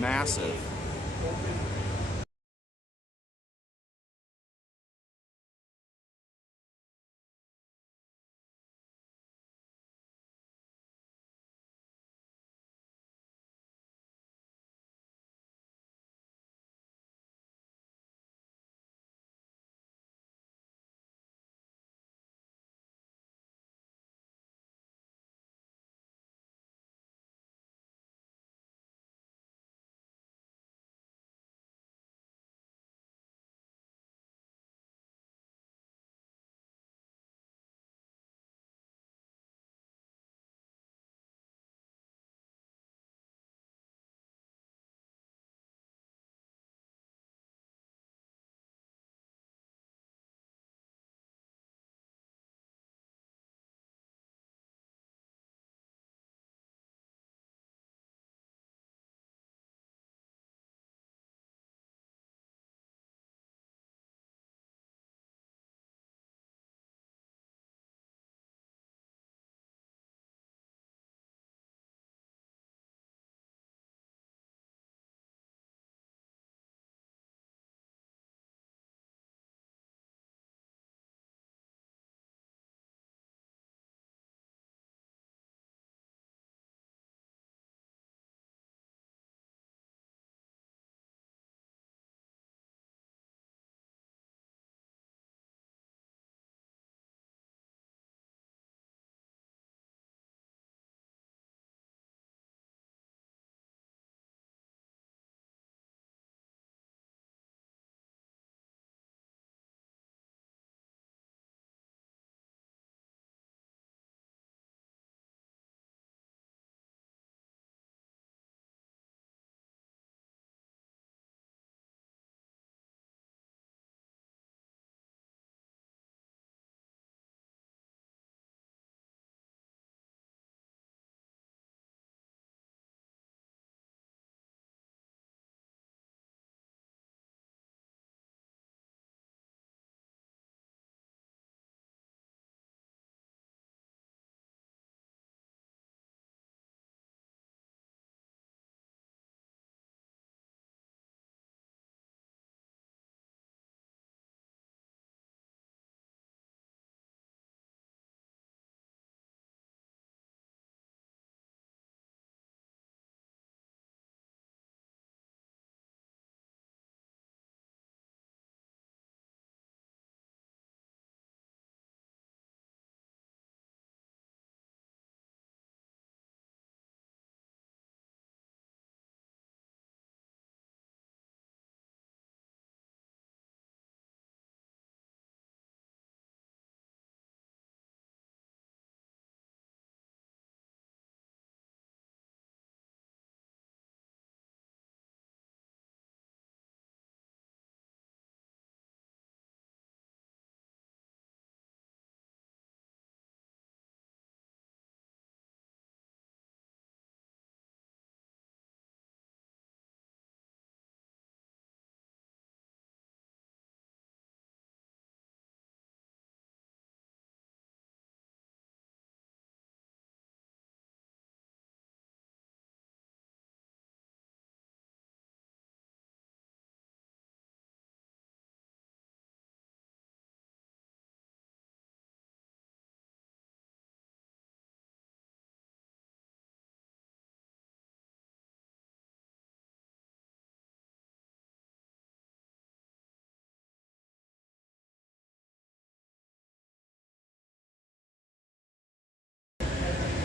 massive.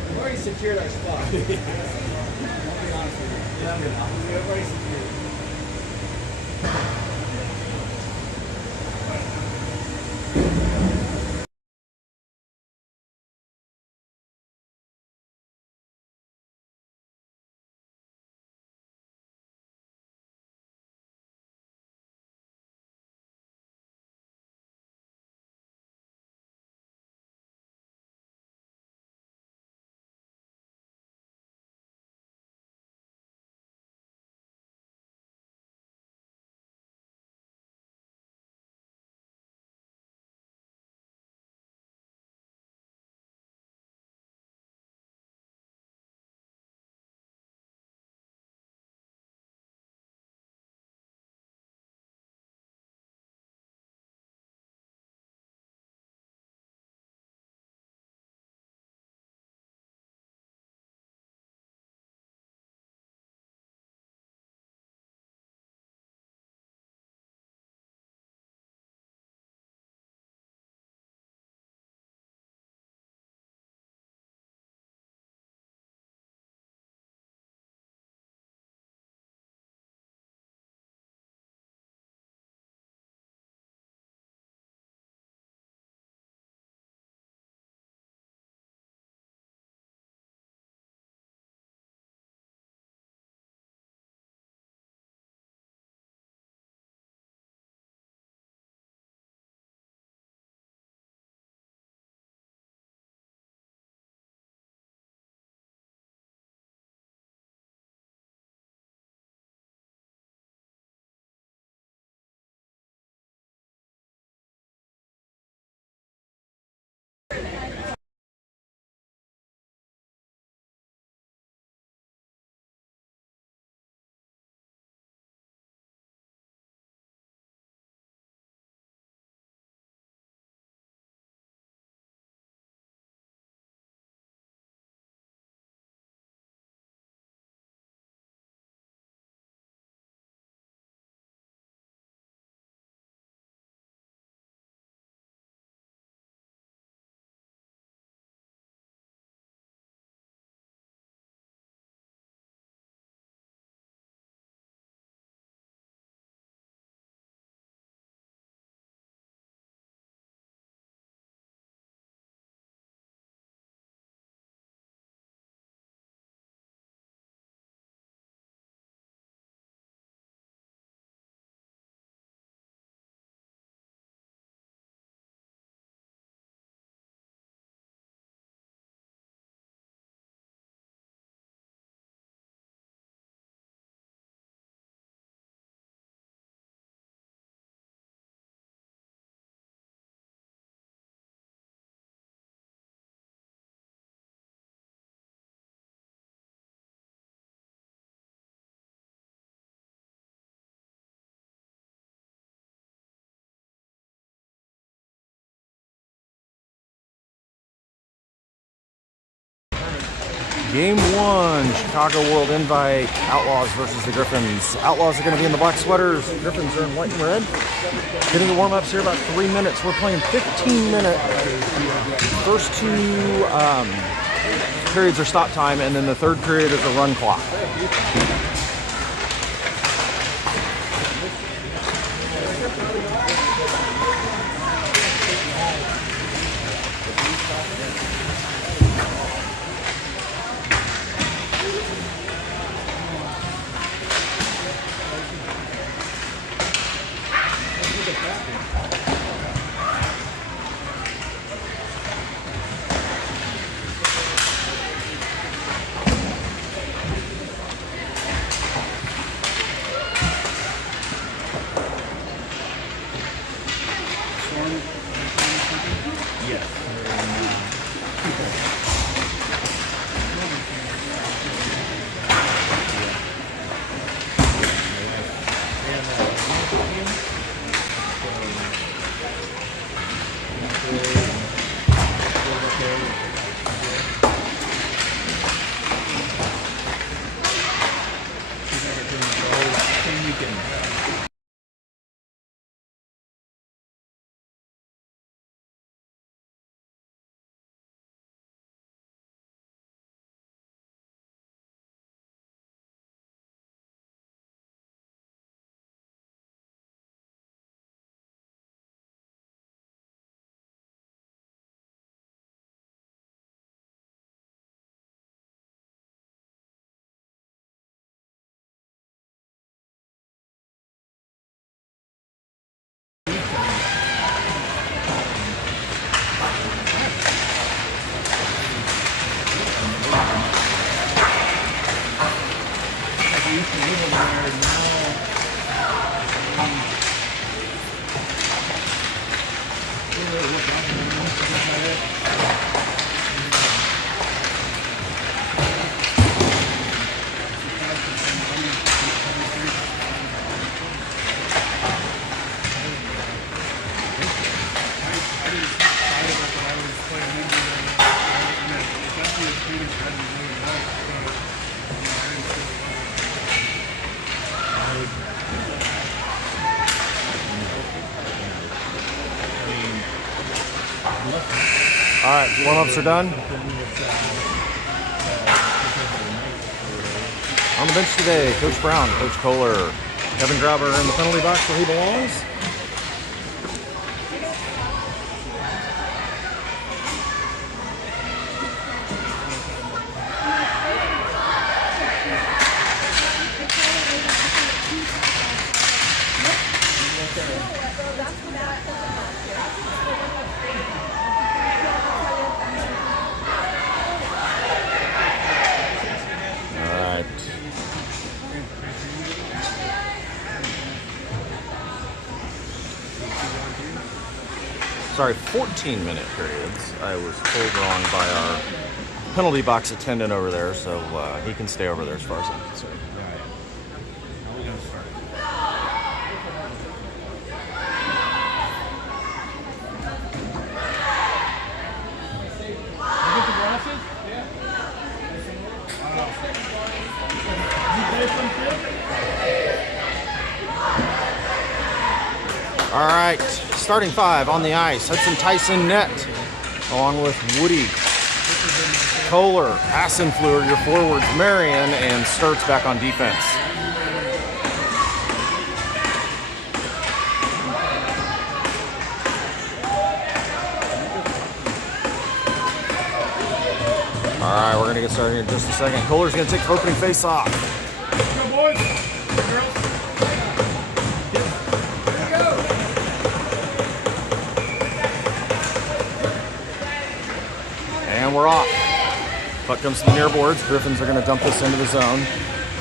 We've already secured our spot. I'll be honest with you. Yeah, we've already secured. Game 1, Chicago World Invite, Outlaws versus the Griffons. Outlaws are going to be in the black sweaters. Griffons are in white and red. Getting the warm-ups here about 3 minutes. We're playing 15-minute. First two periods are stop time, and then the third period is a run clock. All right, warm-ups are done. On the bench today, Coach Brown, Coach Kohler, Kevin Grauber in the penalty box where he belongs. Sorry, 14-minute periods. I was told wrong by our penalty box attendant over there, so he can stay over there as far as I'm concerned. All right, starting five on the ice. Hudson Tyson net, along with Woody, Kohler, Hassenfleur, your forwards, Marion, and Sturts back on defense. All right, we're going to get started here in just a second. Kohler's going to take the opening face-off. Go, boys. Girls. And we're off. Puck comes to the near boards. Griffons are going to dump this into the zone.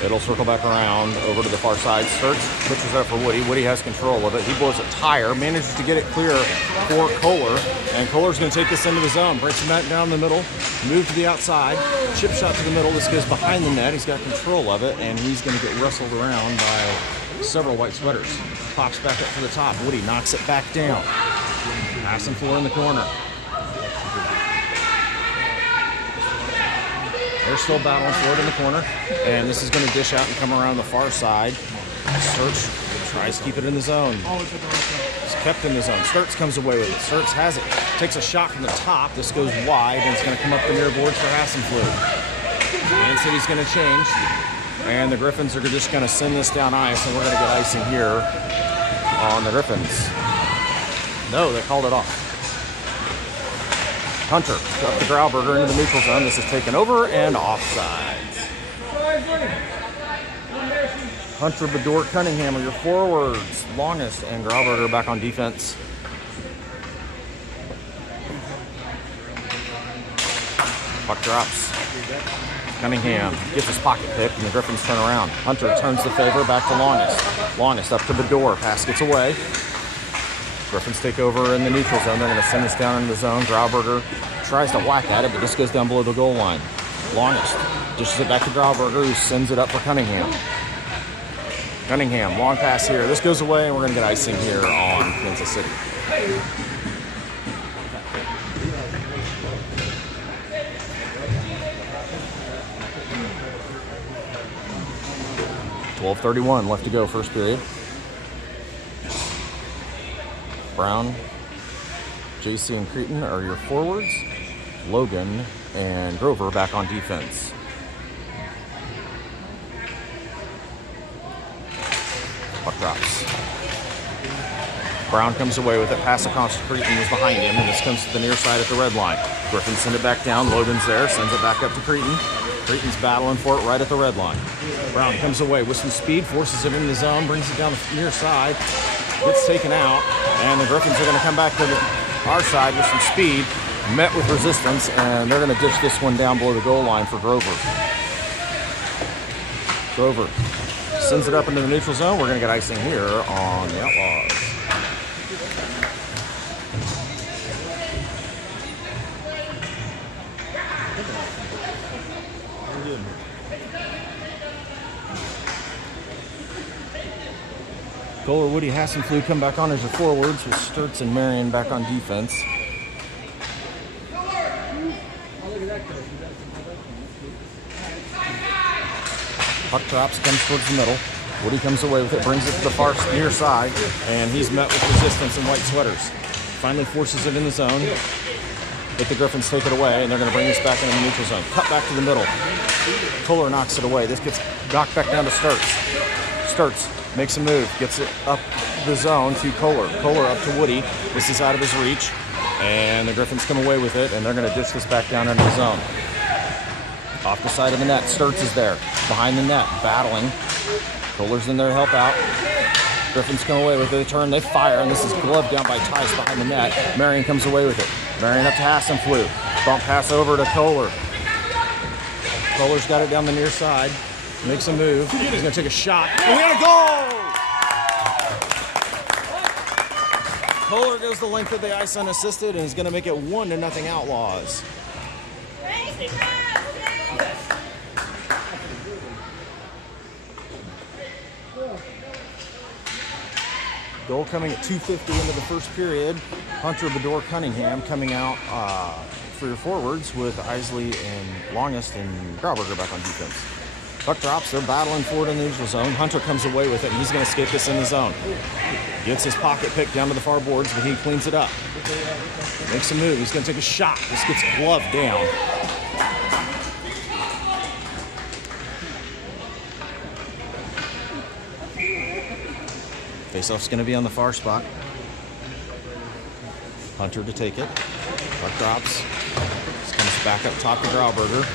It'll circle back around over to the far side. Sturts pushes out for Woody. Woody has control of it. He blows a tire, manages to get it clear for Kohler. And Kohler's going to take this into the zone. Breaks him back down the middle. Move to the outside. Chip shot to the middle. This goes behind the net. He's got control of it. And he's going to get wrestled around by several white sweaters. Pops back up to the top. Woody knocks it back down. Hassenfleur in the corner. They're still battling for it in the corner. And this is going to dish out and come around the far side. Sturts tries to keep it in the zone. It's kept in the zone. Sturts comes away with it. Sturts has it. Takes a shot from the top. This goes wide, and it's going to come up the near boards for Hassenflug. Man City's going to change. And the Griffons are just going to send this down ice, and we're going to get icing here on the Griffons. No, they called it off. Hunter up the Grauberger into the neutral zone. This is taken over and offsides. Hunter, Bedore, Cunningham are your forwards. Longest and Grauberger back on defense. Puck drops. Cunningham gets his pocket picked, and the Griffons turn around. Hunter turns the favor back to Longest. Longest up to Bedore. Pass gets away. Griffons take over in the neutral zone. They're going to send this down into the zone. Grauberger tries to whack at it, but this goes down below the goal line. Longest dishes it back to Grauberger, who sends it up for Cunningham. Cunningham, long pass here. This goes away, and we're going to get icing here on Kansas City. .12:31 left to go, first period. Brown, JC, and Cretin are your forwards. Logan and Grover back on defense. Puck drops. Brown comes away with it. Pass across to Cretin was behind him, and this comes to the near side at the red line. Griffins send it back down. Logan's there, sends it back up to Cretin. Cretin's battling for it right at the red line. Brown comes away with some speed, forces it in the zone, brings it down the near side. Gets taken out, and the Griffons are going to come back to our side with some speed, met with resistance, and they're going to dish this one down below the goal line for Grover. Grover sends it up into the neutral zone. We're going to get icing here on the Outlaws. Kohler, Woody, Hassenflug come back on as your forwards with Sturts and Marion back on defense. Puck drops, comes towards the middle. Woody comes away with it, brings it to the far near side, and he's met with resistance in white sweaters. Finally forces it in the zone, but the Griffons take it away, and they're going to bring this back into the neutral zone. Cut back to the middle. Kohler knocks it away. This gets knocked back down to Sturts. Sturts makes a move, gets it up the zone to Kohler. Kohler up to Woody. This is out of his reach, and the Griffons come away with it, and they're going to dish this back down into the zone. Off the side of the net, Sturts is there, behind the net, battling. Kohler's in there to help out. Griffons come away with it, they turn, they fire, and this is gloved down by Tice behind the net. Marion comes away with it. Marion up to Hassenflug. Bump pass over to Kohler. Kohler's got it down the near side. Makes a move. He's going to take a shot. And we got a goal! Kohler goes the length of the ice unassisted and is going to make it 1-0 Outlaws. Goal coming at 2:50 into the first period. Hunter, Bedore, Cunningham coming out for your forwards with Isley and Longest and Grauberger back on defense. Puck drops, they're battling for it in the neutral zone. Hunter comes away with it, and he's going to escape this in the zone. Gets his pocket picked down to the far boards, but he cleans it up. Makes a move, he's going to take a shot. This gets gloved down. Faceoff's going to be on the far spot. Hunter to take it. Puck drops. This comes back up top to Grauberger.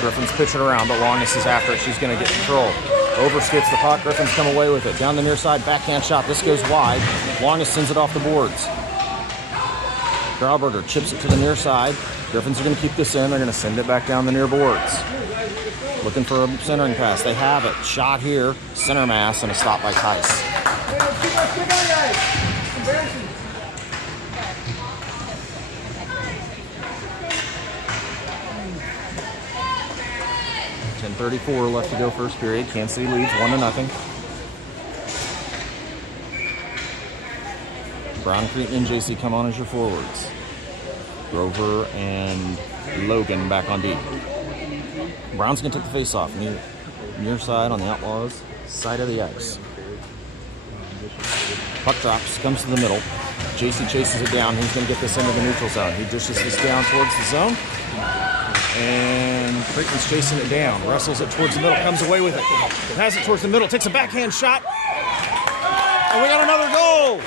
Griffins pitch it around, but Longest is after it. She's going to get control. Overskates the puck. Griffins come away with it. Down the near side, backhand shot. This goes wide. Longest sends it off the boards. Grauberger chips it to the near side. Griffins are going to keep this in. They're going to send it back down the near boards. Looking for a centering pass. They have it. Shot here. Center mass and a stop by Tice. 10:34 left to go first period. Kansas City leads 1-0. Brown, Cretin, and JC come on as your forwards. Grover and Logan back on D. Brown's going to take the face off. Near side on the Outlaws side of the ice. Puck drops, comes to the middle. JC chases it down. He's going to get this into the neutral zone. He dishes this down towards the zone. And Creighton's chasing it down. Wrestles it towards the middle. Comes away with it. Has it towards the middle. Takes a backhand shot. And we got another goal.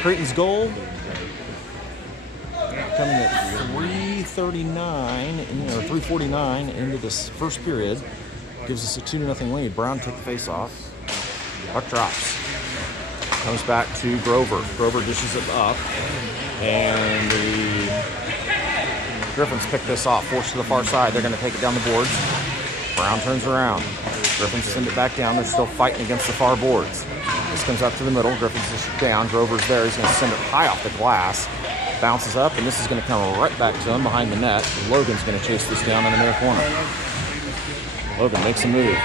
Creighton's goal coming at 3:39 or 3:49 into this first period gives us a 2-0 lead. Brown took the face off. Puck drops. Comes back to Grover. Grover dishes it up, and the Griffons pick this off. Forced to the far side. They're going to take it down the boards. Brown turns around. Griffons send it back down. They're still fighting against the far boards. This comes up to the middle. Griffons dishes it down. Grover's there. He's going to send it high off the glass. Bounces up, and this is going to come right back to him behind the net. Logan's going to chase this down in the near corner. Logan makes a move.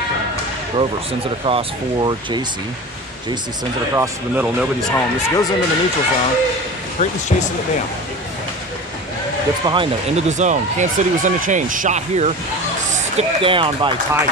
Grover sends it across for JC. JC sends it across to the middle. Nobody's home. This goes into the neutral zone. Creighton's chasing it down. Gets behind them, into the zone. Kansas City was in a change. Shot here. Stick down by Tice.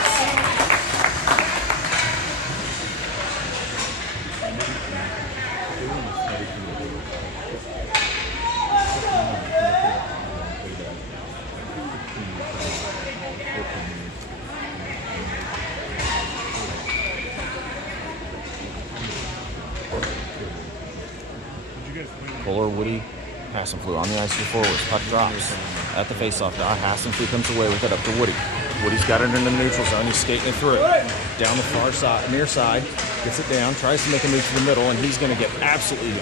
Fuller, Woody, Hassenflew on the ice for forwards. Puck drops at the faceoff dot. Hassenflew comes away with it up to Woody. Woody's got it in the neutral zone. He's skating it through. Down the far side, near side. Gets it down, tries to make a move to the middle, and he's going to get absolutely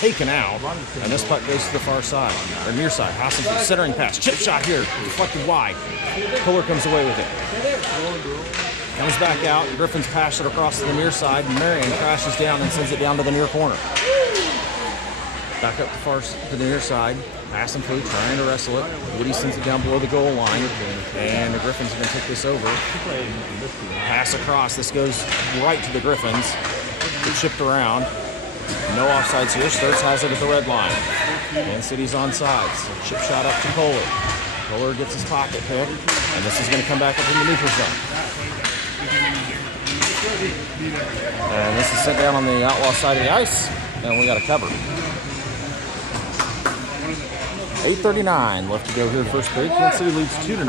taken out. And this puck goes to the far side, or near side. Hassenflew centering pass. Chip shot here, deflected wide. Fuller comes away with it. Comes back out. Griffins pass it across to the near side. Marion crashes down and sends it down to the near corner. Back up to the near side. Hassenflew trying to wrestle it. Woody sends it down below the goal line. And the Griffins are going to take this over. Pass across. This goes right to the Griffins. It's shipped around. No offsides here. Sturts has it at the red line. Kansas City's on sides. Chip shot up to Kohler. Kohler gets his pocket pick. And this is going to come back up in the neutral zone. And this is sent down on the Outlaw side of the ice. And we got a cover. 8:39 left to go here first period. Kansas City leads 2-0.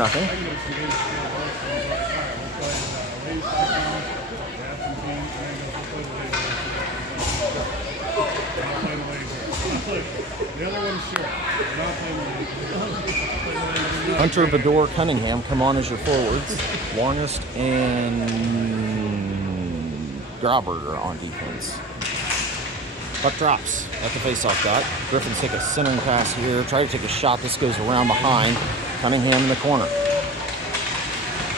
Hunter, Bedore, Cunningham come on as your forwards. Longest and Grauberger on defense. Puck drops at the faceoff dot. Griffins take a centering pass here. Try to take a shot. This goes around behind. Cunningham in the corner.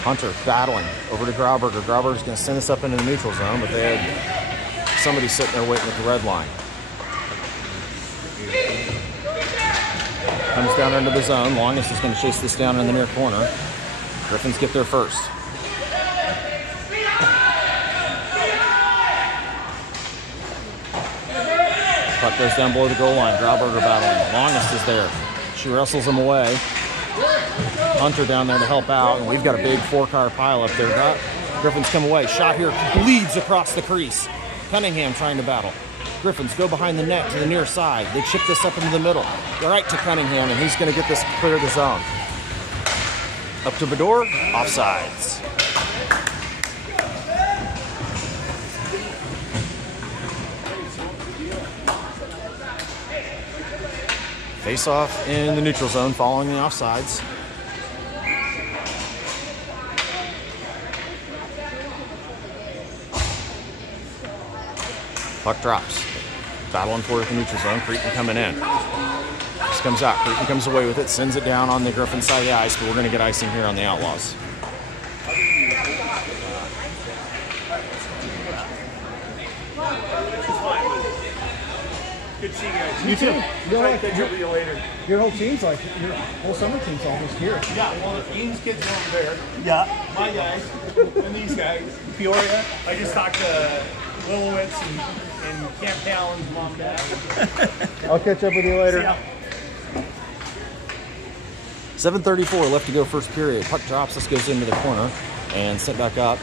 Hunter battling over to Grauberger. Grauberger's going to send this up into the neutral zone, but they had somebody sitting there waiting at the red line. Comes down into the zone. Longest is going to chase this down in the near corner. Griffins get there first. Puck goes down below the goal line. Grauberger battling. Longest is there. She wrestles him away. Hunter down there to help out, and we've got a big 4-car pile up there. Griffins come away. Shot here bleeds across the crease. Cunningham trying to battle. Griffins go behind the net to the near side. They chip this up into the middle. Right to Cunningham, and he's going to get this clear of the zone. Up to Bedore. Offsides. Face off in the neutral zone following the offsides. Puck drops. Battling for it in the neutral zone. Creighton coming in. This comes out. Creighton comes away with it. Sends it down on the Griffin side of the ice, but we're going to get icing here on the Outlaws. Good seeing you guys. You too. You're I'll like, catch up with you later. your whole team's like, your whole summer team's almost here. Yeah, well, Ian's kids are over there. Yeah. My guys and these guys. Peoria. I just talked to Lilowitz and Camp Talon's mom and dad. I'll catch up with you later. See ya. 7:34 left to go first period. Puck drops. This goes into the corner and sent back up.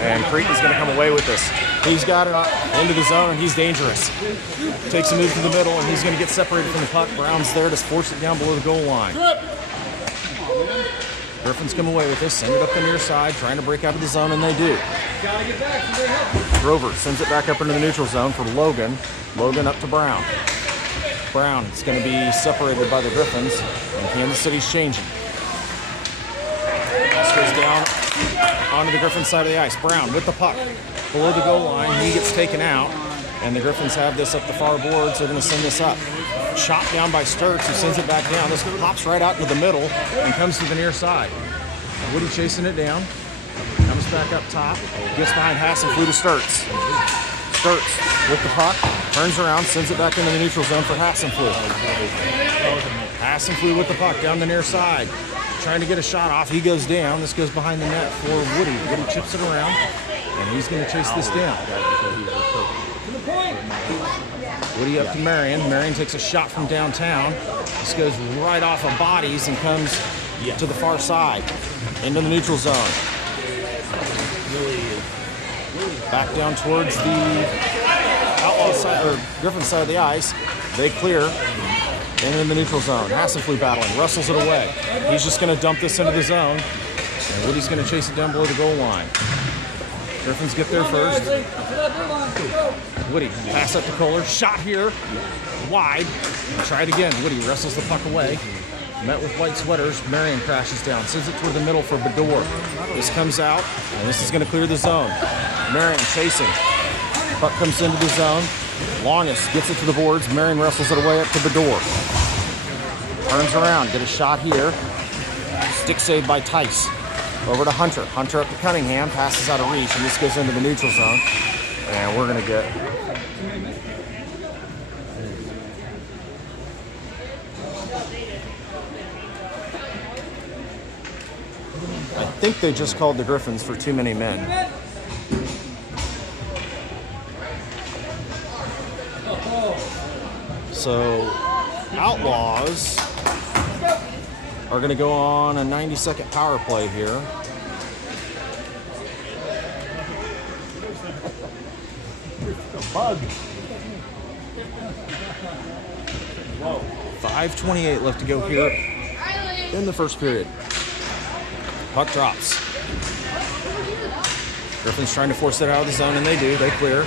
And Creighton's going to come away with this. He's got it into the zone, and he's dangerous. Takes a move to the middle, and he's going to get separated from the puck. Brown's there to force it down below the goal line. Griffons come away with this, send it up the near side, trying to break out of the zone, and they do. Grover sends it back up into the neutral zone for Logan. Logan up to Brown. Brown is going to be separated by the Griffons, and Kansas City's changing. This goes down onto the Griffins side of the ice. Brown with the puck below the goal line. He gets taken out, and the Griffins have this up the far boards. They're going to send this up. Shot down by Sturts, who sends it back down. This pops right out into the middle and comes to the near side. Woody chasing it down. Comes back up top. Gets behind Hassenflew to Sturts. Sturts with the puck. Turns around, sends it back into the neutral zone for Hassenflew. Hassenflew with the puck down the near side. Trying to get a shot off. He goes down. This goes behind the net for Woody. Woody chips it around, and he's going to chase this down. Woody up to Marion. Marion takes a shot from downtown. This goes right off of bodies and comes to the far side, into the neutral zone. Back down towards the Outlaws side, or Griffins side of the ice. They clear. And in the neutral zone. Hassenflew battling. Wrestles it away. He's just going to dump this into the zone. And Woody's going to chase it down below the goal line. Griffins get there first. Woody, pass up to Kohler. Shot here. Wide. Try it again. Woody wrestles the puck away. Met with white sweaters. Marion crashes down. Sends it toward the middle for Bedore. This comes out, and this is going to clear the zone. Marion chasing. Puck comes into the zone. Longest gets it to the boards. Marion wrestles it away up to Bedore. Turns around. Get a shot here. Stick save by Tice. Over to Hunter. Hunter up to Cunningham. Passes out of reach, and this goes into the neutral zone. And we're going to get... I think they just called the Griffins for too many men. So, Outlaws are going to go on a 90-second power play here. Bug. 5:28 left to go here in the first period. Puck drops. Griffins trying to force it out of the zone, and they do. They clear.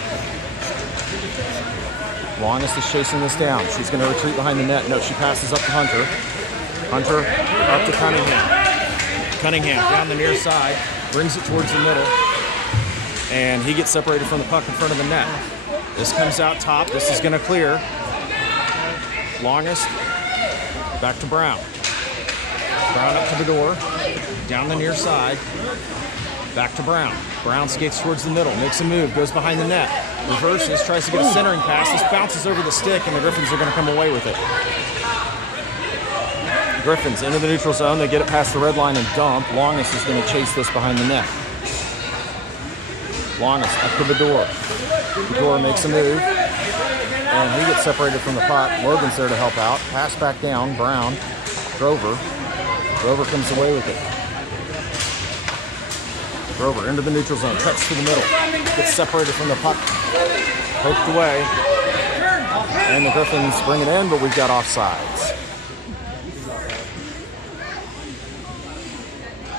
Longest is chasing this down. She's going to retreat behind the net. No, she passes up to Hunter. Hunter up to Cunningham. Cunningham down the near side. Brings it towards the middle. And he gets separated from the puck in front of the net. This comes out top. This is going to clear. Longest. Back to Brown. Brown up to the door. Down the near side. Back to Brown. Brown skates towards the middle. Makes a move. Goes behind the net. Reverses. Tries to get a centering pass. This bounces over the stick, and the Griffins are going to come away with it. Griffins into the neutral zone. They get it past the red line and dump. Longest is going to chase this behind the net. Longest up to the door. The door makes a move. And he gets separated from the puck. Logan's there to help out. Pass back down. Brown. Grover. Grover comes away with it. Grover into the neutral zone. Cuts to the middle. Gets separated from the puck. Poked away. And the Griffins bring it in, but we've got offsides.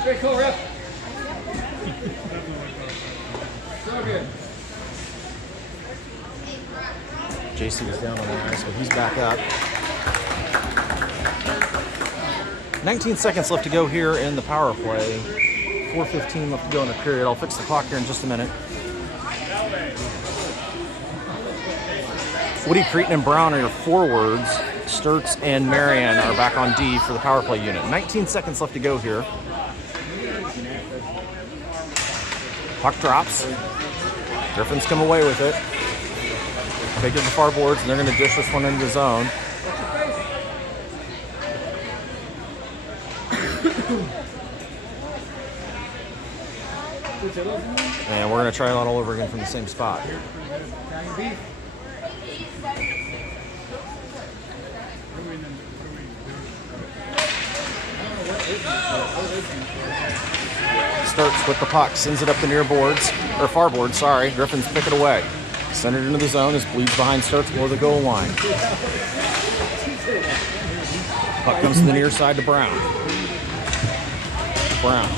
Great call, ref. So good. JC was down on the ice, but he's back up. 19 seconds left to go here in the power play. 4:15 left to go in the period. I'll fix the clock here in just a minute. Woody, Creighton, and Brown are your forwards. Sturts and Marion are back on D for the power play unit. 19 seconds left to go here. Puck drops. Griffins come away with it. take it to the far boards, and they're going to dish this one into the zone. And we're going to try it all over again from the same spot. Starts with the puck, sends it up the near boards, or far boards, sorry. Griffons pick it away. Send it into the zone as bleeds behind starts below the goal line. Puck comes to the near side to Brown. Brown.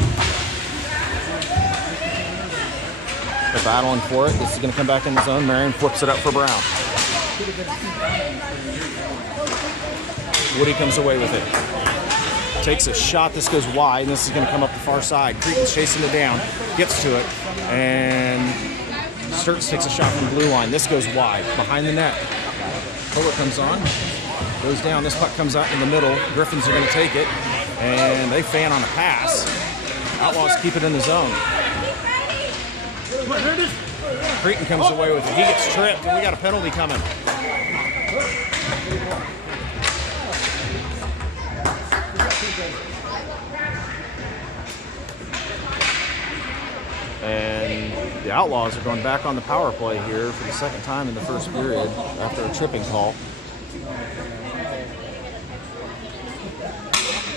They're battling for it. This is going to come back in the zone. Marion flips it up for Brown. Woody comes away with it. Takes a shot. This goes wide, and this is going to come up the far side. Cretan's chasing it down. Gets to it, and Sturts takes a shot from the blue line. This goes wide. Behind the net. Puller comes on. Goes down. This puck comes out in the middle. Griffons are going to take it, and they fan on a pass. Outlaws keep it in the zone. Cretan comes away with it. He gets tripped, and we got a penalty coming. And the Outlaws are going back on the power play here for the second time in the first period after a tripping call.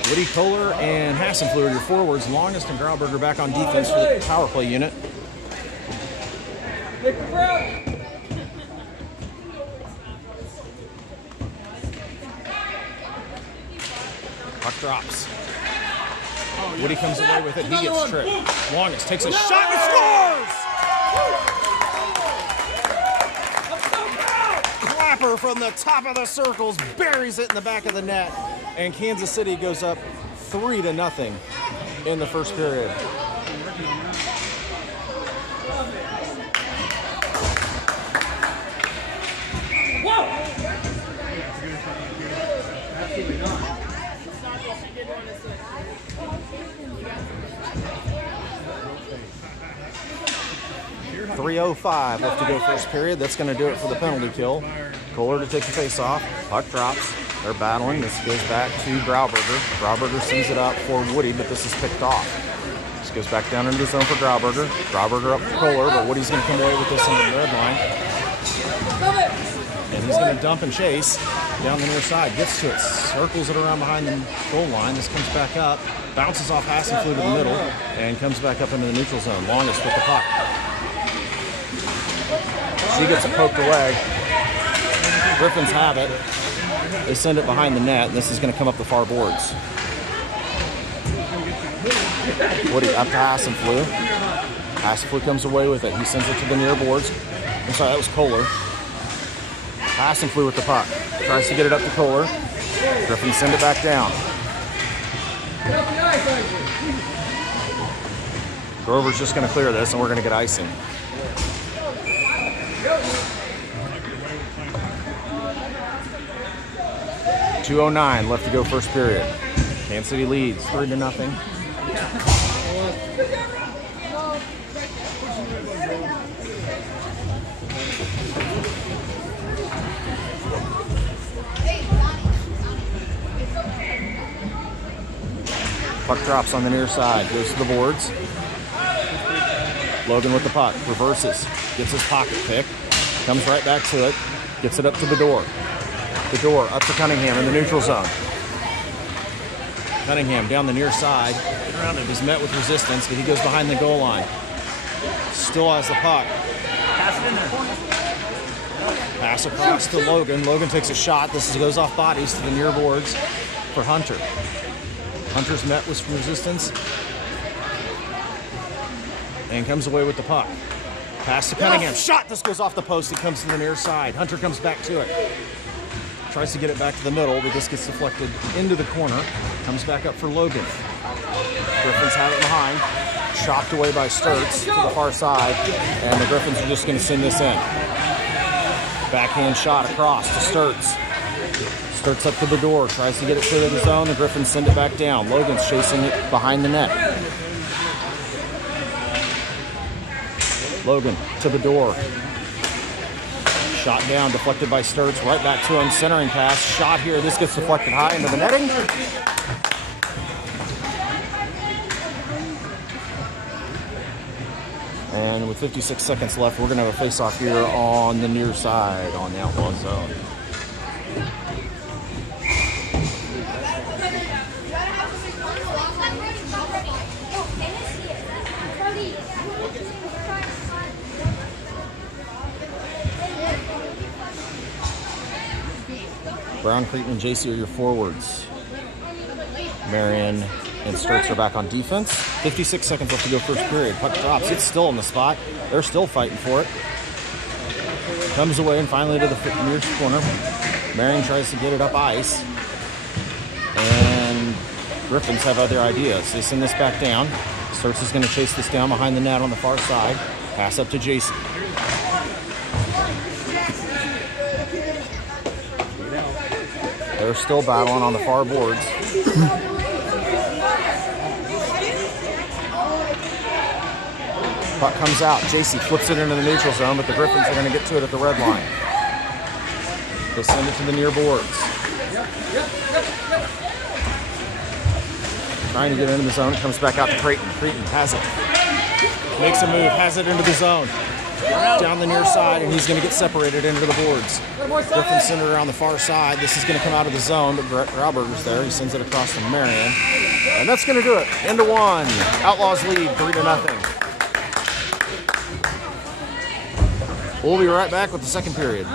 Woody, Kohler, and Hassenfleur, your forwards. Longest and Grauberger back on defense for the power play unit. Puck drops. Woody comes away with it. He gets tripped. Longest takes a shot and scores! Clapper from the top of the circles buries it in the back of the net, and Kansas City goes up 3-0 in the first period. Absolutely not. 3:05 left to go first period. That's going to do it for the penalty kill. Kohler to take the face off. Puck drops. They're battling. This goes back to Grauberger. Grauberger sees it up for Woody, but this is picked off. This goes back down into the zone for Grauberger. Grauberger up to Kohler, but Woody's going to come away with this on the red line. And he's going to dump and chase down the near side. Gets to it. Circles it around behind the goal line. This comes back up. Bounces off Hassenfleur to the middle and comes back up into the neutral zone. Longest with the puck. She gets it poked away. Griffons have it. They send it behind the net, and this is going to come up the far boards. Woody up to Hassenfleur. Hassenfleur comes away with it. He sends it to the near boards. I'm sorry, that was Kohler. Hassenfleur with the puck. Tries to get it up to Kohler. Griffons send it back down. Grover's just going to clear this, and we're going to get icing. .209 left to go first period. Kansas City leads 3-0. Puck drops on the near side, goes to the boards. Logan with the puck, reverses, gets his pocket pick, comes right back to it, gets it up to the door. The door up to Cunningham in the neutral zone. Cunningham down the near side, around it, is met with resistance, but he goes behind the goal line. Still has the puck. Pass it in there. Pass across to Logan. Logan takes a shot. This goes off bodies to the near boards for Hunter. Hunter's met with resistance and comes away with the puck. Pass to Cunningham. Shot! This goes off the post. It comes to the near side. Hunter comes back to it. Tries to get it back to the middle, but this gets deflected into the corner. Comes back up for Logan. Griffons have it behind. Chopped away by Sturts to the far side, and the Griffons are just going to send this in. Backhand shot across to Sturts. Sturts up to the door, tries to get it clear of the zone. The Griffons send it back down. Logan's chasing it behind the net. Logan to the door. Shot down, deflected by Sturts, right back to him, centering pass, shot here, this gets deflected high into the netting. And with 56 seconds left, we're going to have a face-off here on the near side on the Outlaws zone. Brown, Creighton, and JC are your forwards. Marion and Sturts are back on defense. 56 seconds left to go first period. Puck drops. It's still in the spot. They're still fighting for it. Comes away and finally to the nearest corner. Marion tries to get it up ice. And Griffons have other ideas. They send this back down. Sturts is going to chase this down behind the net on the far side. Pass up to JC. They're still battling on the far boards. Puck comes out. JC flips it into the neutral zone, but the Griffons are going to get to it at the red line. They send it to the near boards. Trying to get into the zone. It comes back out to Creighton. Creighton has it. Makes a move. Has it into the zone. Down the near side, and he's going to get separated into the boards. Griffins send it around the far side. This is going to come out of the zone, but Grauberger's there. He sends it across to Marion. And that's going to do it. Into one. Outlaws lead 3-0. We'll be right back with the second period.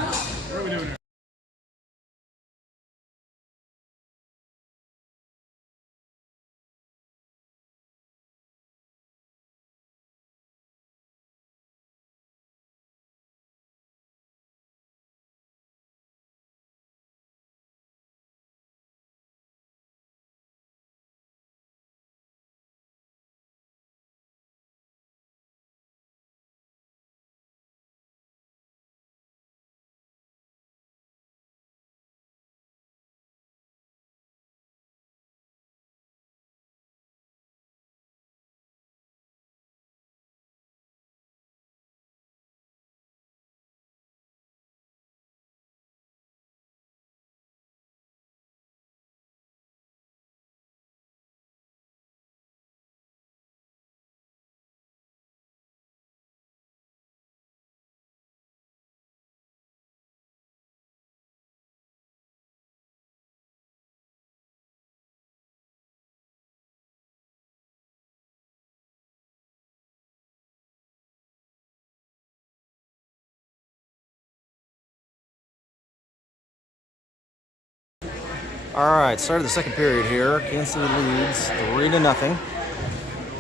All right, start of the second period here. Kansas City leads 3-0.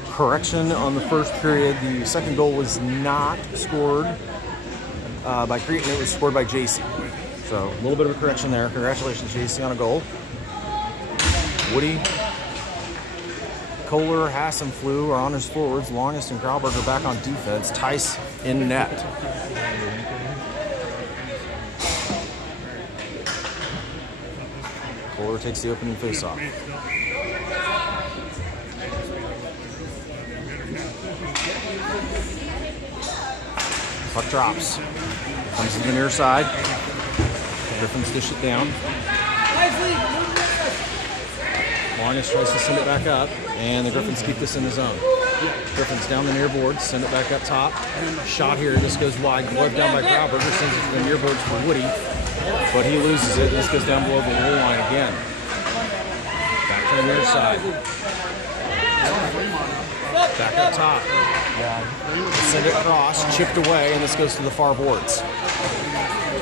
Correction on the first period. The second goal was not scored by Creighton. It was scored by JC. So a little bit of a correction there. Congratulations, JC, on a goal. Woody, Kohler, Hassenflue are on his forwards. Longest and Grauberger back on defense. Tice in net. Kohler takes the opening faceoff. Puck drops. Comes to the near side. Griffons dish it down. Longest tries to send it back up, and the Griffons keep this in the zone. Griffons down the near boards, send it back up top. Shot here, this goes wide. Glove down by Grauberger, sends it to the near boards for Woody, but he loses it. This goes down below the goal line again. Back to the near side. Back up top. Send it across, chipped away, and this goes to the far boards.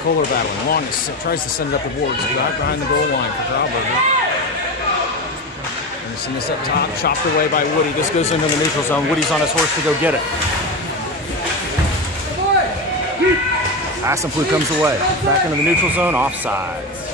Kohler battling. Longest tries to send it up the boards, right behind the goal line for Grauberger. And send this up top, chopped away by Woody. This goes into the neutral zone. Woody's on his horse to go get it. Hassenflue comes away. Back into the neutral zone, offsides.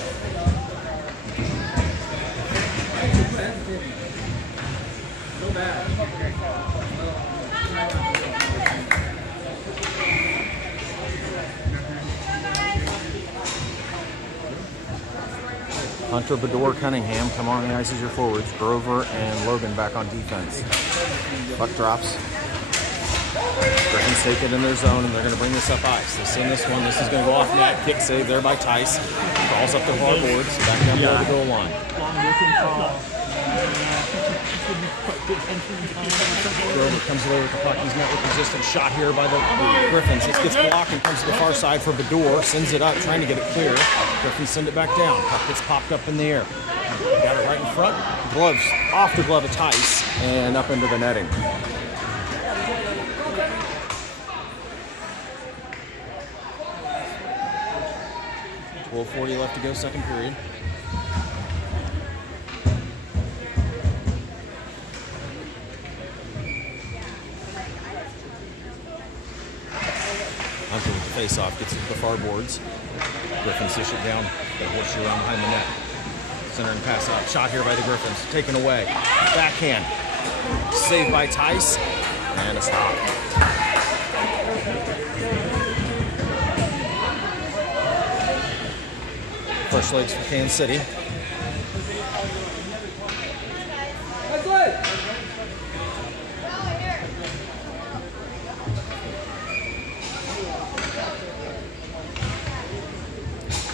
Hunter, Bedore, Cunningham come on the ice as your forwards. Grover and Logan back on defense. Puck drops. Griffons take it in their zone, and they're going to bring this up ice. They send this one. This is going to go off net. Kick save there by Tice. Falls up the far boards. Back down below the goal line. Grover comes away with the puck. He's met with resistance. Shot here by the Griffons. This gets blocked and comes to the far side for Bador. Sends it up, trying to get it clear. Griffons send it back down. Puck gets popped up in the air. Got it right in front. Gloves off the glove of Tice and up into the netting. .40 left to go, second period. Hunter with the face-off gets it to the far boards. Griffons dish it down. Got a horseshoe around behind the net. Center and pass out. Shot here by the Griffons. Taken away. Backhand. Saved by Tice. And a stop. First legs for Kansas City.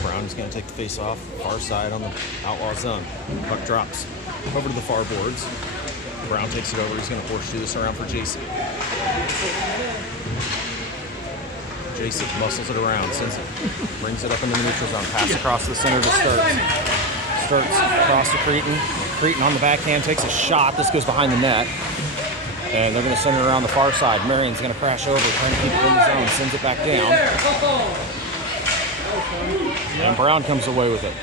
Brown's going to take the face off, far side on the Outlaw zone. Puck drops over to the far boards. Brown takes it over. He's going to horseshoe this around for Jason. Jason muscles it around, sends it, brings it up into the neutral zone. Pass across the center to Sturts. Sturts across to Cretin. Cretin on the backhand takes a shot. This goes behind the net. And they're going to send it around the far side. Marion's going to crash over, trying to keep it in the zone. Sends it back down. And Brown comes away with it.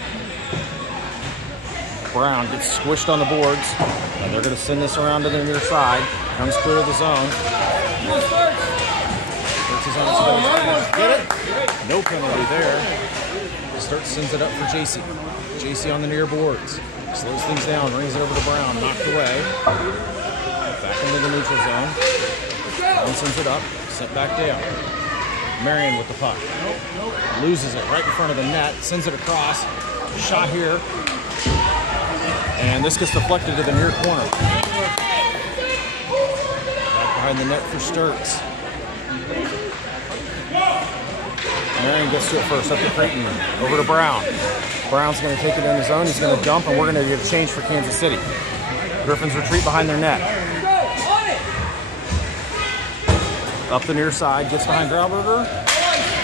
Brown gets squished on the boards. And they're going to send this around to the near side. Comes clear of the zone. Get it? No penalty there. Sturts sends it up for JC. JC on the near boards. Slows things down, brings it over to Brown. Knocked away. Back into the neutral zone. Brown sends it up. Sent back down. Marion with the puck. Loses it right in front of the net. Sends it across. Shot here. And this gets deflected to the near corner. Back behind the net for Sturts. Marion gets to it first, up to Creighton, over to Brown. Brown's going to take it in his zone. He's going to dump, and we're going to get a change for Kansas City. Griffons retreat behind their net. Up the near side, gets behind Grauberger.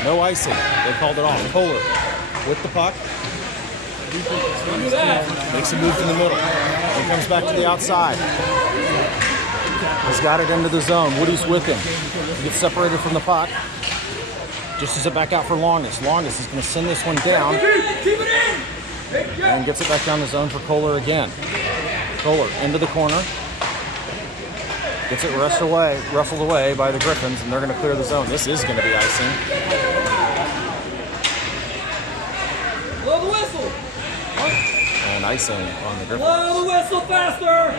No icing. They called it off. Kohler with the puck. Makes a move in the middle. And comes back to the outside. He's got it into the zone. Woody's with him. He gets separated from the puck. Just as it back out for Longus. Longus is going to send this one down. And gets it back down the zone for Kohler again. Kohler into the corner. Gets it ruffled away by the Griffons, and they're going to clear the zone. This is going to be icing. Blow the whistle! And icing on the Griffons. Blow the whistle faster!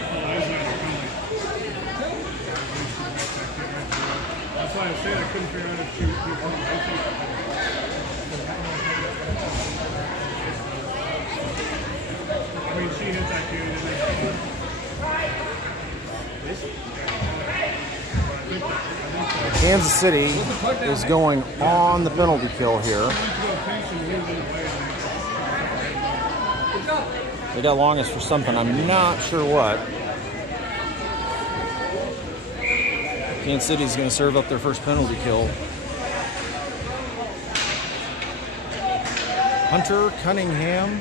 That's why I was saying I couldn't figure out if she was on the icing. I mean, she hit that kid and then Kansas City is going on the penalty kill here. They got Longus for something. I'm not sure what. Kansas City is going to serve up their first penalty kill. Hunter, Cunningham,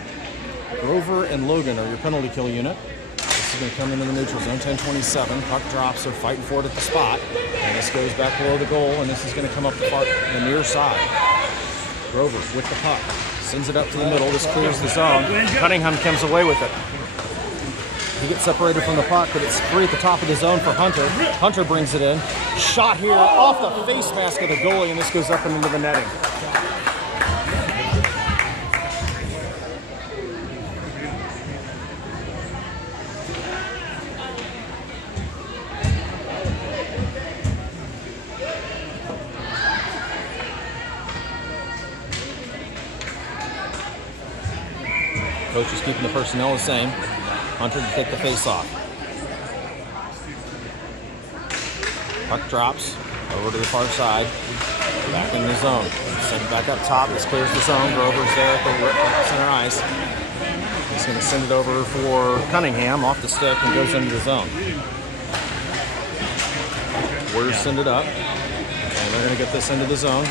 Grover, and Logan are your penalty kill unit. This is going to come into the neutral zone, 10-27. Puck drops, they're fighting for it at the spot. And this goes back below the goal, and this is going to come up the near side. Grover with the puck. Sends it up to the middle. This clears the zone. Cunningham comes away with it. He gets separated from the puck, but it's free at the top of the zone for Hunter. Hunter brings it in. Shot here off the face mask of the goalie, and this goes up and into the netting. Coach is keeping the personnel the same. Hunter to take the face off. Puck drops. Over to the far side. Back in the zone. Send it back up top. This clears the zone. Grover's there at the center ice. He's going to send it over for Cunningham off the stick and goes into the zone. Warriors send it up. And they're going to get this into the zone.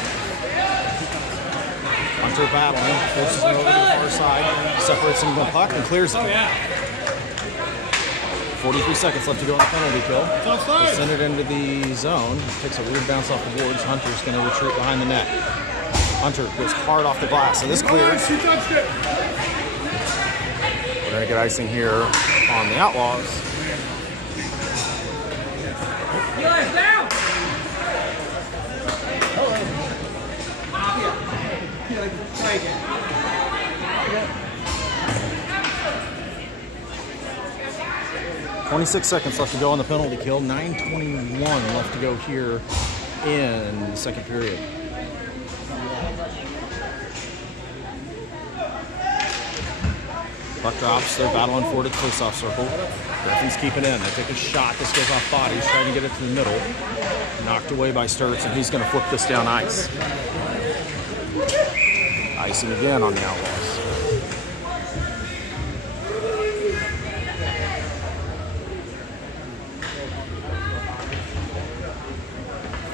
Hunter battling. Forces it over to the far side. Separates him from the puck and clears it. 43 seconds left to go on the penalty kill. They send it into the zone. Takes a weird bounce off the boards. Hunter's going to retreat behind the net. Hunter goes hard off the glass, so this clears. We're going to get icing here on the Outlaws. Down! 26 seconds left to go on the penalty kill. 9:21 left to go here in the second period. Puck drops. They're battling for it at the face-off circle. Griffons keep it in. They take a shot. This goes off bodies, trying to get it to the middle. Knocked away by Sturts, and he's going to flip this down ice. Icing again on the Outlaws.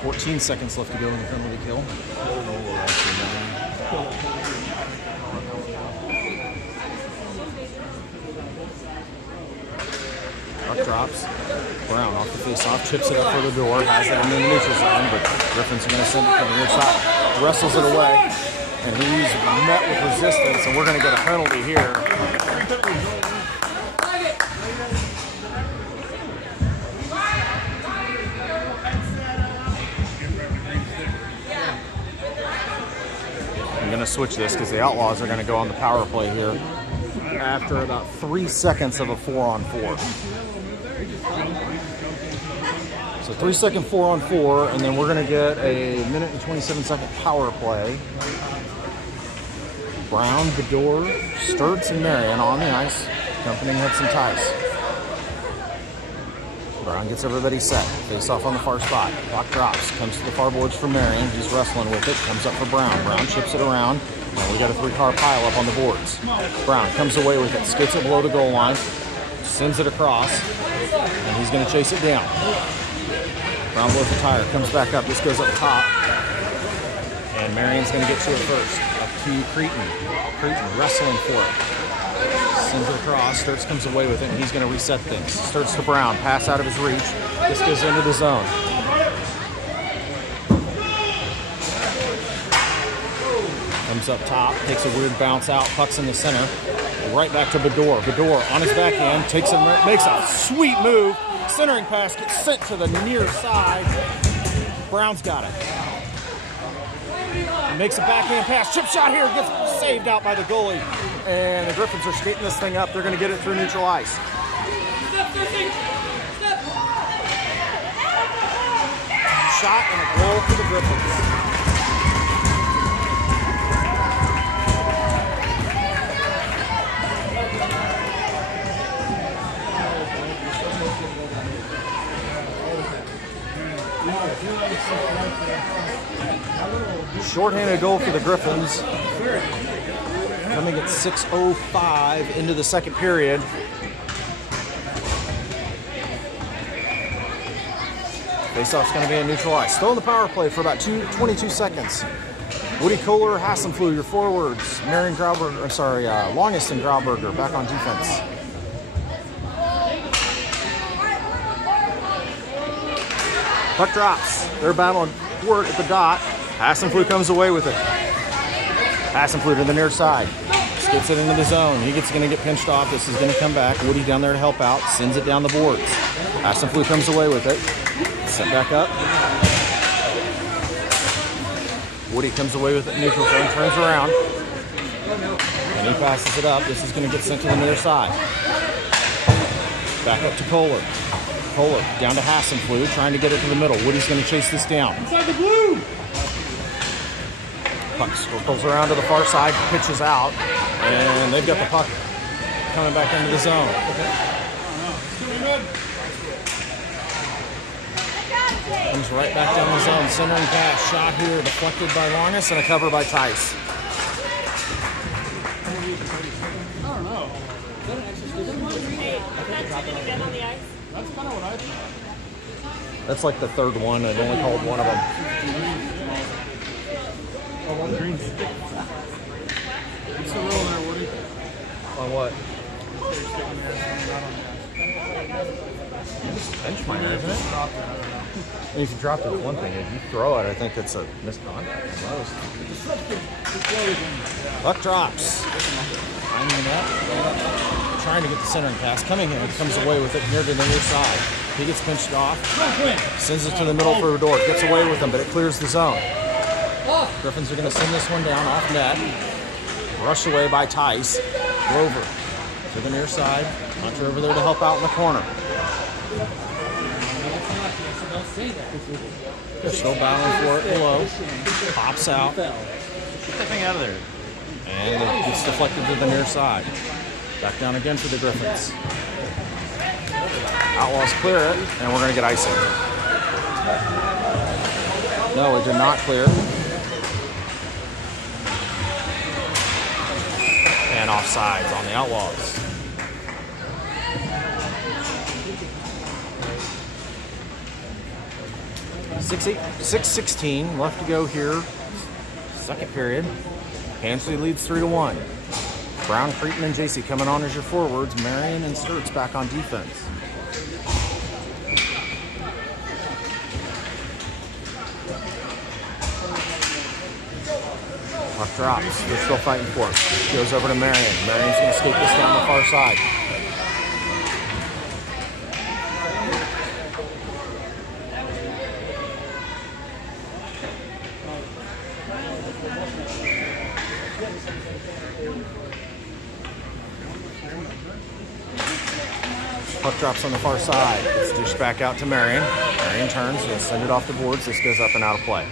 14 seconds left to go in the penalty kill. Puck drops. Brown off the face-off, chips it up for the door, has it in the neutral zone, but Griffons are going to send it from the near side. Wrestles it away, and he's met with resistance, and we're going to get a penalty here. I'm going to switch this because the Outlaws are going to go on the power play here after about 3 seconds of a 4-on-4. So 3-second 4-on-4, and then we're going to get a 1:27 power play. Brown, Bedore, Sturts, and Marion on the ice, accompanying Hudson Tice. Brown gets everybody set. Face off on the far spot. Puck drops. Comes to the far boards for Marion. He's wrestling with it. Comes up for Brown. Brown chips it around. And we got a 3-car pile up on the boards. Brown comes away with it. Skids it below the goal line. Sends it across. And he's going to chase it down. Brown blows the tire. Comes back up. This goes up top. And Marion's going to get to it first. Up to Cretin. Cretin wrestling for it. Sends it across. Sturts comes away with it, and he's going to reset things. Sturts to Brown. Pass out of his reach. This goes into the zone. Comes up top. Takes a weird bounce out. Puck's in the center. Right back to Bedore. Bedore on his backhand. Makes a sweet move. Centering pass gets sent to the near side. Brown's got it. Makes a backhand pass. Chip shot here. Gets saved out by the goalie. And the Griffons are skating this thing up. They're going to get it through neutral ice. Shot and a goal for the Griffons. Shorthanded goal for the Griffons. Coming at 6:05 into the second period. Faceoff's going to be in neutral ice. Still in the power play for about 22 seconds. Woody Kohler, Hassenflug, your forwards. Marion Grauberger, Longest and Grauberger back on defense. Puck drops. They're battling for it at the dot. Hassenflug comes away with it. Hassenflug to the near side. Just gets it into the zone. He's going to get pinched off. This is going to come back. Woody down there to help out. Sends it down the boards. Hassenflug comes away with it. Set back up. Woody comes away with it in neutral zone. Turns around. And he passes it up. This is going to get sent to the near side. Back up to Kohler. Kohler down to Hassenflug, trying to get it to the middle. Woody's going to chase this down. Inside the blue! Puck circles around to the far side, pitches out, and they've got the puck coming back into the zone. Comes right back down the zone. Centering pass. Shot here. Deflected by Longest and a cover by Tice. I don't know. That's kind of what I thought. That's like the third one. I've only called one of them. Green stick. What's the rule there, Woody? On what? Bench minor, isn't it? And if you drop it, one thing. If you throw it, I think it's a misconduct. Puck drops. Behind the net. Trying to get the centering pass. Coming in. Comes away with it near to the near side. He gets pinched off. Sends it to the middle for a door. Gets away with him, but it clears the zone. Griffons are going to send this one down off net. Rushed away by Tice. Rover to the near side. Hunter over there to help out in the corner. They're still battling for it below. Pops out. Get that thing out of there. And it gets deflected to the near side. Back down again for the Griffons. Outlaws clear it, and we're going to get icing. No, it did not clear. And offsides on the Outlaws. 6:16 left to go here. Second period. Hansley leads 3-1. Brown, Creighton, and JC coming on as your forwards. Marion and Sturts back on defense. Puck drops. They're still fighting for it. Goes over to Marion. Marion's going to skate this down the far side. Puck drops on the far side. It's dished back out to Marion. Marion turns. They'll send it off the boards. This goes up and out of play.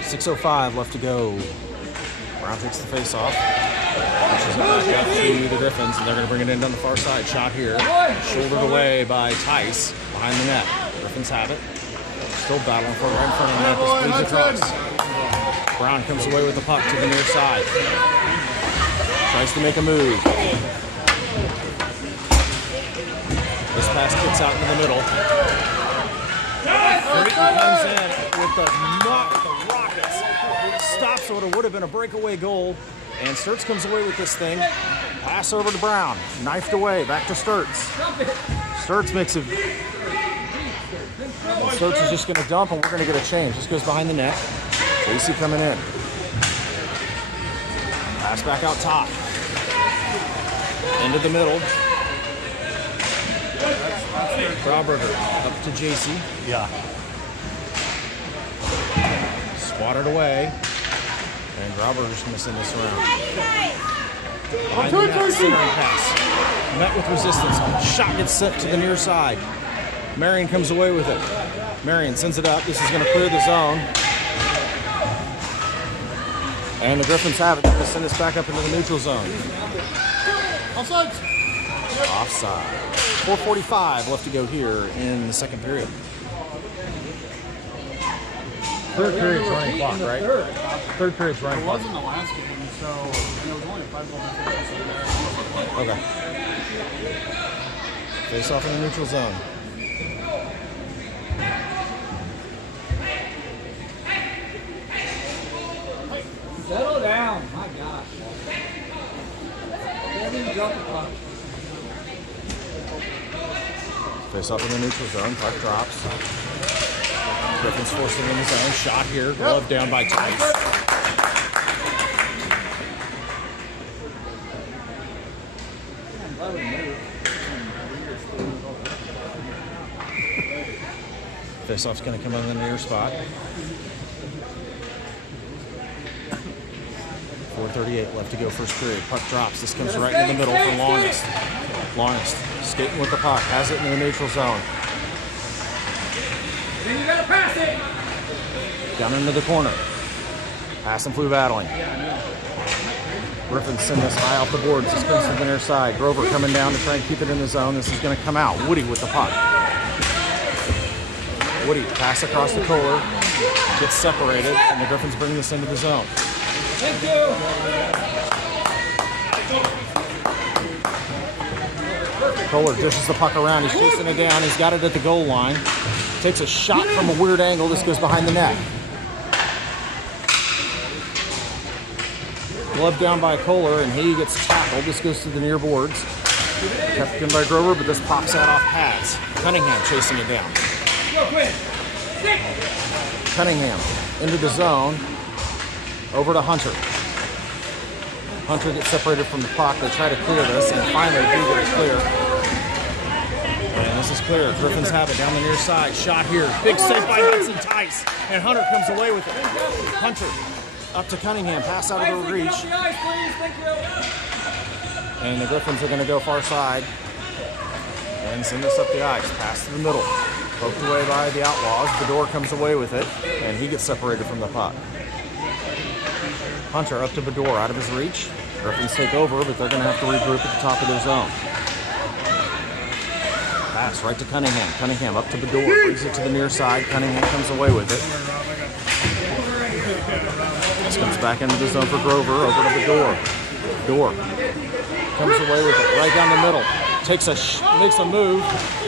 .605 left to go. Brown takes the face off. Pushes it back up to the Griffons, and they're going to bring it in down the far side. Shot here. Shouldered away by Tice behind the net. Griffons have it. Still battling for it right in front of the net. This bleeds across. Brown comes away with the puck to the near side. Tries to make a move. This pass kicks out into the middle. Creighton comes in with the rockets. Stops what would have been a breakaway goal. And Sturts comes away with this thing. Pass over to Brown. Knifed away. Back to Sturts. Sturts makes it. Sturts is just going to dump, and we're going to get a change. This goes behind the net. JC coming in. Pass back out top. Into the middle. Grauberger up to JC. Yeah. Swatted away. And Grauberger's going to send this around. Behind the net, centering pass. Met with resistance. Shot gets sent to the near side. Marion comes away with it. Marion sends it up. This is going to clear the zone. And the Griffons have it. They're going to send this back up into the neutral zone. Offside. Offside. 4:45 left to go here in the second period. Third period's running clock, right? Third period's running It clock. wasn't the last game, so and it was only 5 goals. Okay. Face off in the neutral zone. Settle down. My gosh. Drop the puck. Face off in the neutral zone. Puck drops. Griffins forced it in the zone. Shot here. Glove down by Tice. Face-off's going to come in the near spot. 4:38 left to go first period. Puck drops. This comes right in the middle for Longest. Longest skating with the puck. Has it in the neutral zone. Then you gotta pass it. Down into the corner. Pass and flew battling. Griffons send this high off the boards. This comes to the near side. Grover coming down to try and keep it in the zone. This is going to come out. Woody with the puck. Woody pass across the Kohler. Gets separated, and the Griffons bring this into the zone. Thank you. Kohler dishes the puck around. He's chasing it down. He's got it at the goal line. Takes a shot from a weird angle. This goes behind the net. Glove down by Kohler, and he gets tackled. This goes to the near boards. Kept in by Grover, but this pops out off pads. Cunningham chasing it down. Cunningham into the zone. Over to Hunter. Hunter gets separated from the puck. They try to clear this, and finally do get it clear. And this is clear. Griffons have it down the near side. Shot here. Big save by Hudson Tice. And Hunter comes away with it. Hunter up to Cunningham. Pass out of the reach. And the Griffons are going to go far side and send this up the ice. Pass to the middle. Poked away by the Outlaws. Bedore comes away with it, and he gets separated from the puck. Hunter up to Bedore, out of his reach. Griffons take over, but they're going to have to regroup at the top of their zone. Pass right to Cunningham. Cunningham up to Bedore, brings it to the near side. Cunningham comes away with it. This comes back into the zone for Grover, over to Bedore. Bedore comes away with it, right down the middle. Makes a move,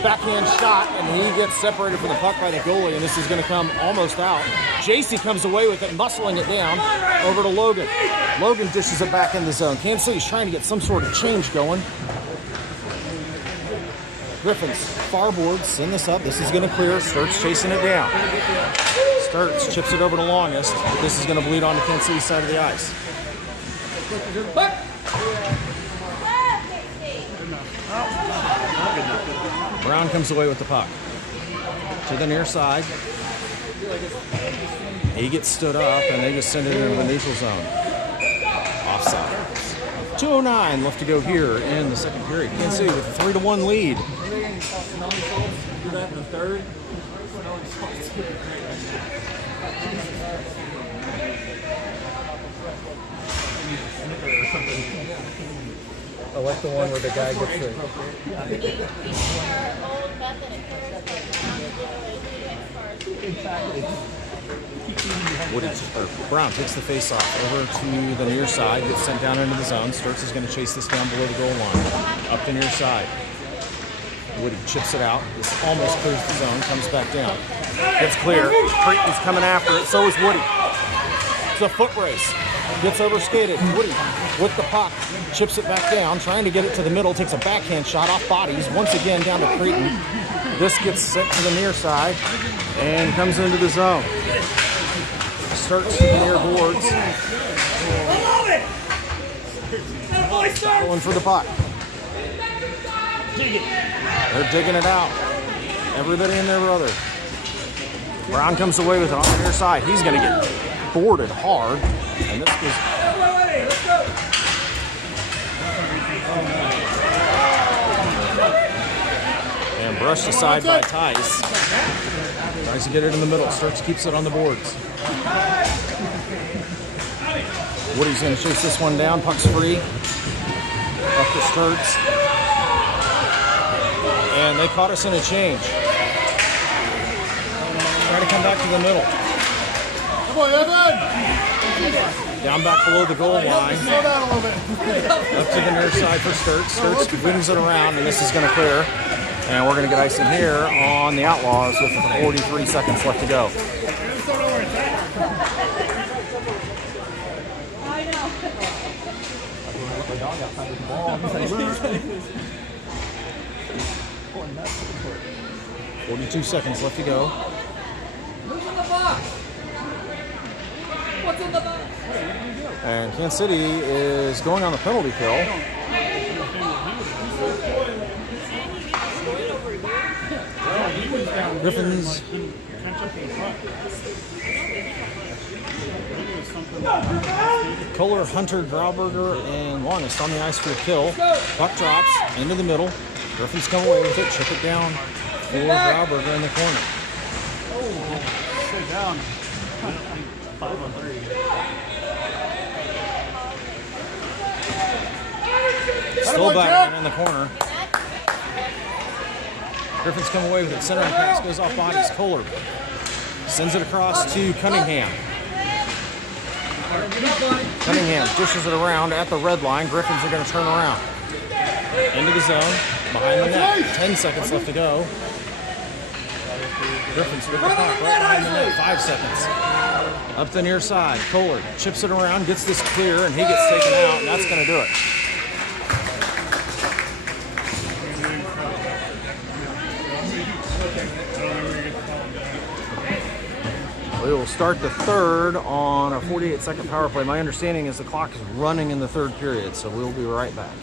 backhand shot, and he gets separated from the puck by the goalie, and this is going to come almost out. JC comes away with it, muscling it down, over to Logan. Logan dishes it back in the zone. Kansas City's trying to get some sort of change going. Griffons, far boards, send this up. This is going to clear. Sturt's chasing it down. Sturt's chips it over to Longest, but this is going to bleed on the Kansas City side of the ice. Brown comes away with the puck. To the near side. He gets stood up, and they just send it into the neutral zone. Offside. 2:09 left to go here in the second period. Kansas City with a 3-1 lead. Do that in the third. I like the one where the guy gets it. Brown takes the face off over to the near side, gets sent down into the zone. Sturtz is going to chase this down below the goal line. Up the near side. Woody chips it out. This almost clears the zone, comes back down. Gets clear. Creighton's coming after it. So is Woody. It's a foot race. Gets overskated. Woody with the puck. Chips it back down, trying to get it to the middle. Takes a backhand shot off bodies. Once again down to Creighton. This gets sent to the near side and comes into the zone. Starts to the near boards. Going for the puck. They're digging it out. Everybody and their brother. Brown comes away with it on the near side. He's going to get boarded hard. And this was... And brushed aside by Tice. Tries to get it in the middle. Sturtz keeps it on the boards. Woody's going to chase this one down. Puck's free. Up to Sturtz. And they caught us in a change. Try to come back to the middle. Come on, Evan! Down back below the goal line. Slow down a little bit. Up to the near side for Sturtz. Sturtz wings it around, and this is going to clear. And we're going to get icing here on the Outlaws with 43 seconds left to go. 42 seconds left to go. Who's in the box? What's in the box? And Kansas City is going on the penalty kill. Griffons. Kohler, Hunter, Grauberger, and Longest on the ice for a kill. Puck drops into the middle. Griffons come away with it, chip it down for Grauberger in the corner. Sit down. 5-on-3. Still back in the corner. Griffons come away with it. Centering pass goes off bodies. Kohler sends it across to Cunningham. Cunningham dishes it around at the red line. Griffons are going to turn around. Into the zone. Behind the net. 10 seconds left to go. Griffons with the puck right behind the net. 5 seconds. Up the near side. Kohler chips it around, gets this clear, and he gets taken out, and that's going to do it. We will start the third on a 48-second power play. My understanding is the clock is running in the third period, so we'll be right back.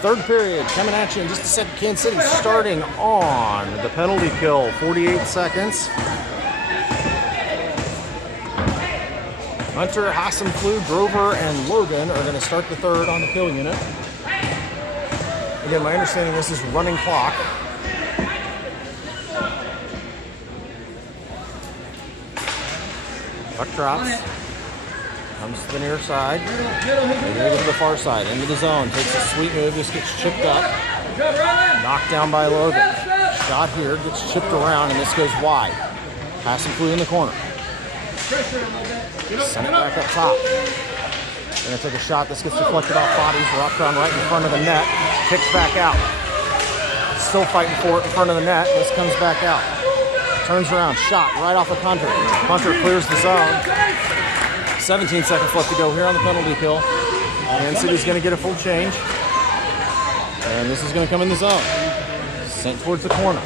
Third period coming at you in just a second. Kansas City starting on the penalty kill. 48 seconds. Hunter, Hassenflug, Grover, and Logan are going to start the third on the kill unit. Again, my understanding this is running clock. Puck drops. Comes to the near side. Maybe over to the far side. Into the zone. Takes a sweet move. Just gets chipped up. Knocked down by Logan. Shot here. Gets chipped around, and this goes wide. Hassenflug in the corner. Send it back up top. Gonna take a shot. This gets deflected off bodies. Rocked on right in front of the net. Kicks back out. Still fighting for it in front of the net. This comes back out. Turns around. Shot right off of Hunter. Hunter clears the zone. 17 seconds left to go here on the penalty kill. Kansas City's going to get a full change. And this is going to come in the zone. Sent towards the corner.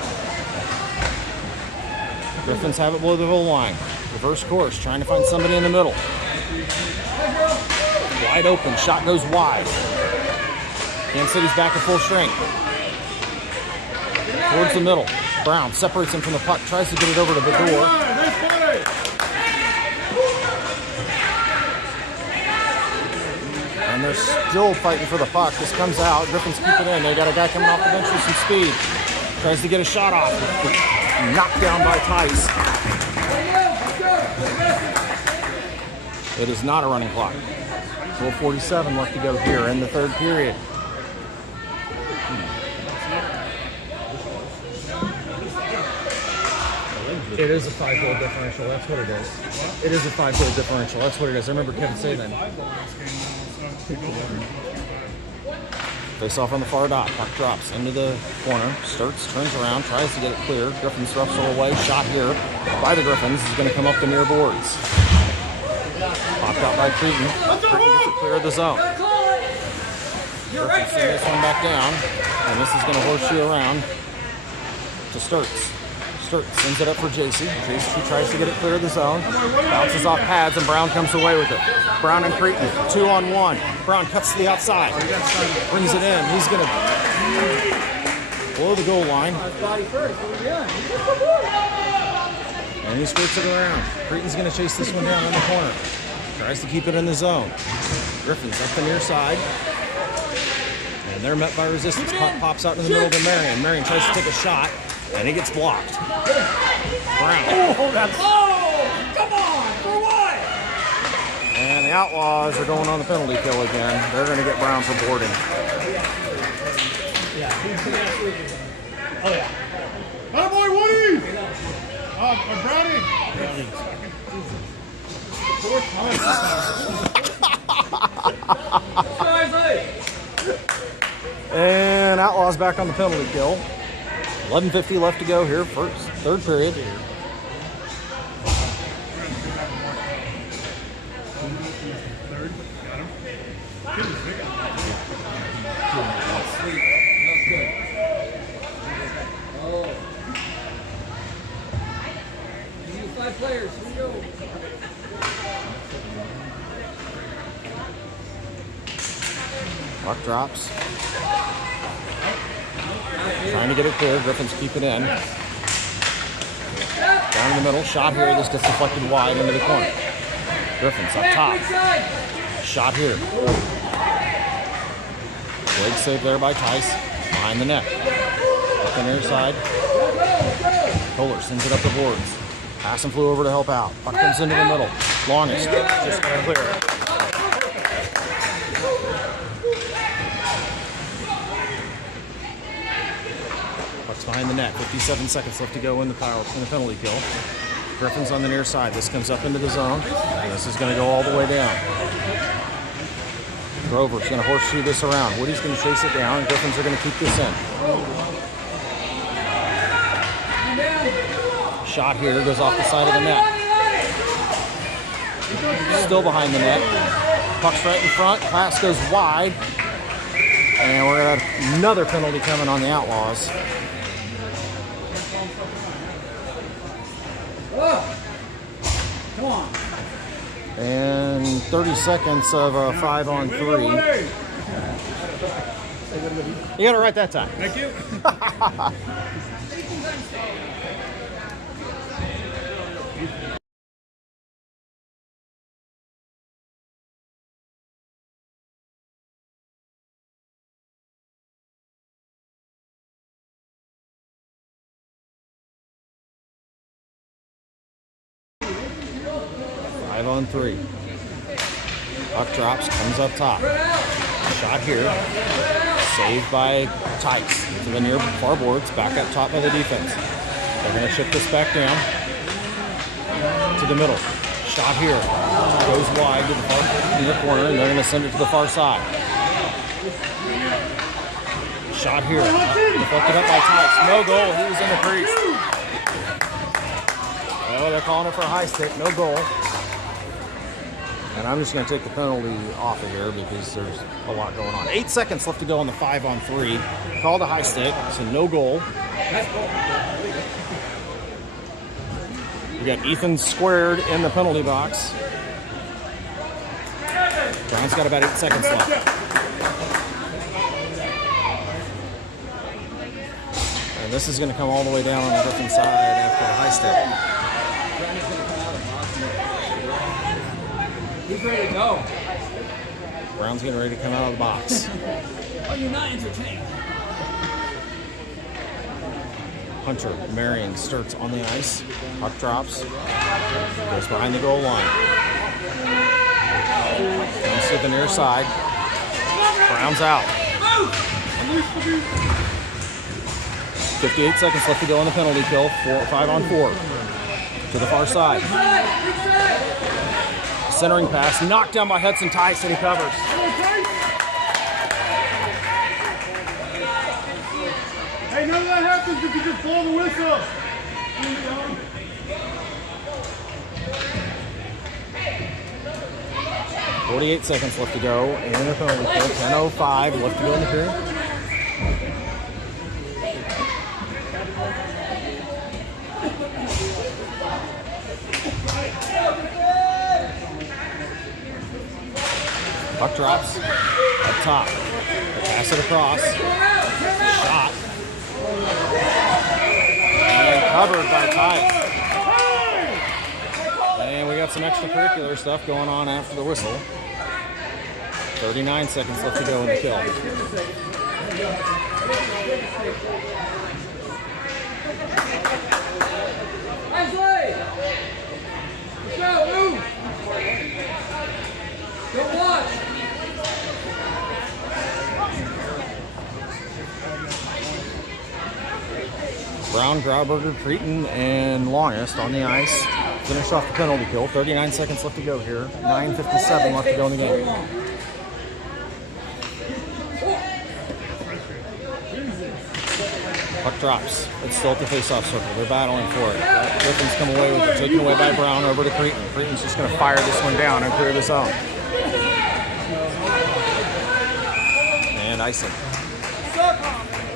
Griffons have it below the goal line. Reverse course, trying to find somebody in the middle. Wide open, shot goes wide. Kansas City's back at full strength. Towards the middle. Brown separates him from the puck, tries to get it over to the door. And they're still fighting for the puck. This comes out. Griffons keep it in. They got a guy coming off the bench with some speed. Tries to get a shot off. Knocked down by Tice. It is not a running clock. 12:47 left to go here in the third period. It is a 5-goal differential. That's what it is. It is a 5-goal differential. That's what it is. I remember Kevin saying that. Face off on the far dot. Puck drops into the corner. Sturts, turns around, tries to get it clear. Griffons roughs it away. Shot here by the Griffons. Is going to come up the near boards. Popped out by Cretin. Cretin gets it clear of the zone. Griffons send this one back down. And this is going to horseshoe around to Sturts. Sturts sends it up for JC. JC tries to get it clear of the zone. Bounces off pads and Brown comes away with it. Brown and Cretin, 2-on-1. Brown cuts to the outside. Brings it in. He's going to blow the goal line. And he skirts it around. Cretin's going to chase this one down in the corner. Tries to keep it in the zone. Griffons up the near side. and they're met by resistance. Puck pops out in the middle to Marion. Marion tries to take a shot, and it gets blocked. Brown. Oh, that's. Oh, come on, for what? And the Outlaws are going on the penalty kill again. They're going to get Brown for boarding. Oh, yeah. Oh, boy, Woody! Brownie! And Outlaws back on the penalty kill. 11:50 left to go here, third period. Players, here we go. Puck drops. Trying to get it clear. Griffons keep it in. Down in the middle. Shot here. This gets deflected wide into the corner. Griffons up top. Shot here. Leg save there by Tice. Behind the net. Up the near side. Kohler sends it up the boards. Pass and flew over to help out. Puck comes into the middle. Longest. Just going to clear it. Puck's behind the net. 57 seconds left to go in the penalty kill. Griffons on the near side. This comes up into the zone. And this is going to go all the way down. Grover's going to horseshoe this around. Woody's going to chase it down. Griffons are going to keep this in. Shot here, goes off the side of the net. Still behind the net. Puck's right in front. Pass goes wide. And we're going to have another penalty coming on the Outlaws. Come on. And 30 seconds of a 5-on-3. You got it right that time. Thank you. 5-on-3. Puck drops, comes up top. Shot here. Saved by Tice to the near far boards, back up top by the defense. They're going to ship this back down to the middle. Shot here. Goes wide to the far near corner, and they're going to send it to the far side. Shot here. Deflected up by Tice. No goal. He was in the crease. Oh, they're calling it for a high stick. No goal. And I'm just going to take the penalty off of here because there's a lot going on. 8 seconds left to go on the 5-on-3. Called a high stick, so no goal. We got Ethan squared in the penalty box. Brown's got about 8 seconds left. And this is going to come all the way down on the Griffin side after the high stick. He's ready to go. Brown's getting ready to come out of the box. Oh, you're not entertained. Hunter, Marion, Sturts on the ice. Puck drops. Goes behind the goal line. Comes to the near side. Brown's out. 58 seconds left to go on the penalty kill. 5-on-4. To the far side. Centering pass, knocked down by Hudson Tice, and he covers. Hey, none of that happens if you just blow the whistle. 48 seconds left to go in the penalty kill. 10:05 left to go in the period. Puck drops up top. They pass it across. Shot. And covered by Tice. And we got some extracurricular stuff going on after the whistle. 39 seconds left to go in the kill. Brown, Grauberger, Cretin, and Longest on the ice. Finish off the penalty kill. 39 seconds left to go here. 9:57 left to go in the game. Puck drops. It's still at the face-off circle. They're battling for it. Griffons come away with it. Taken away by Brown over to Cretin. Cretin's just going to fire this one down and clear the zone. And icing.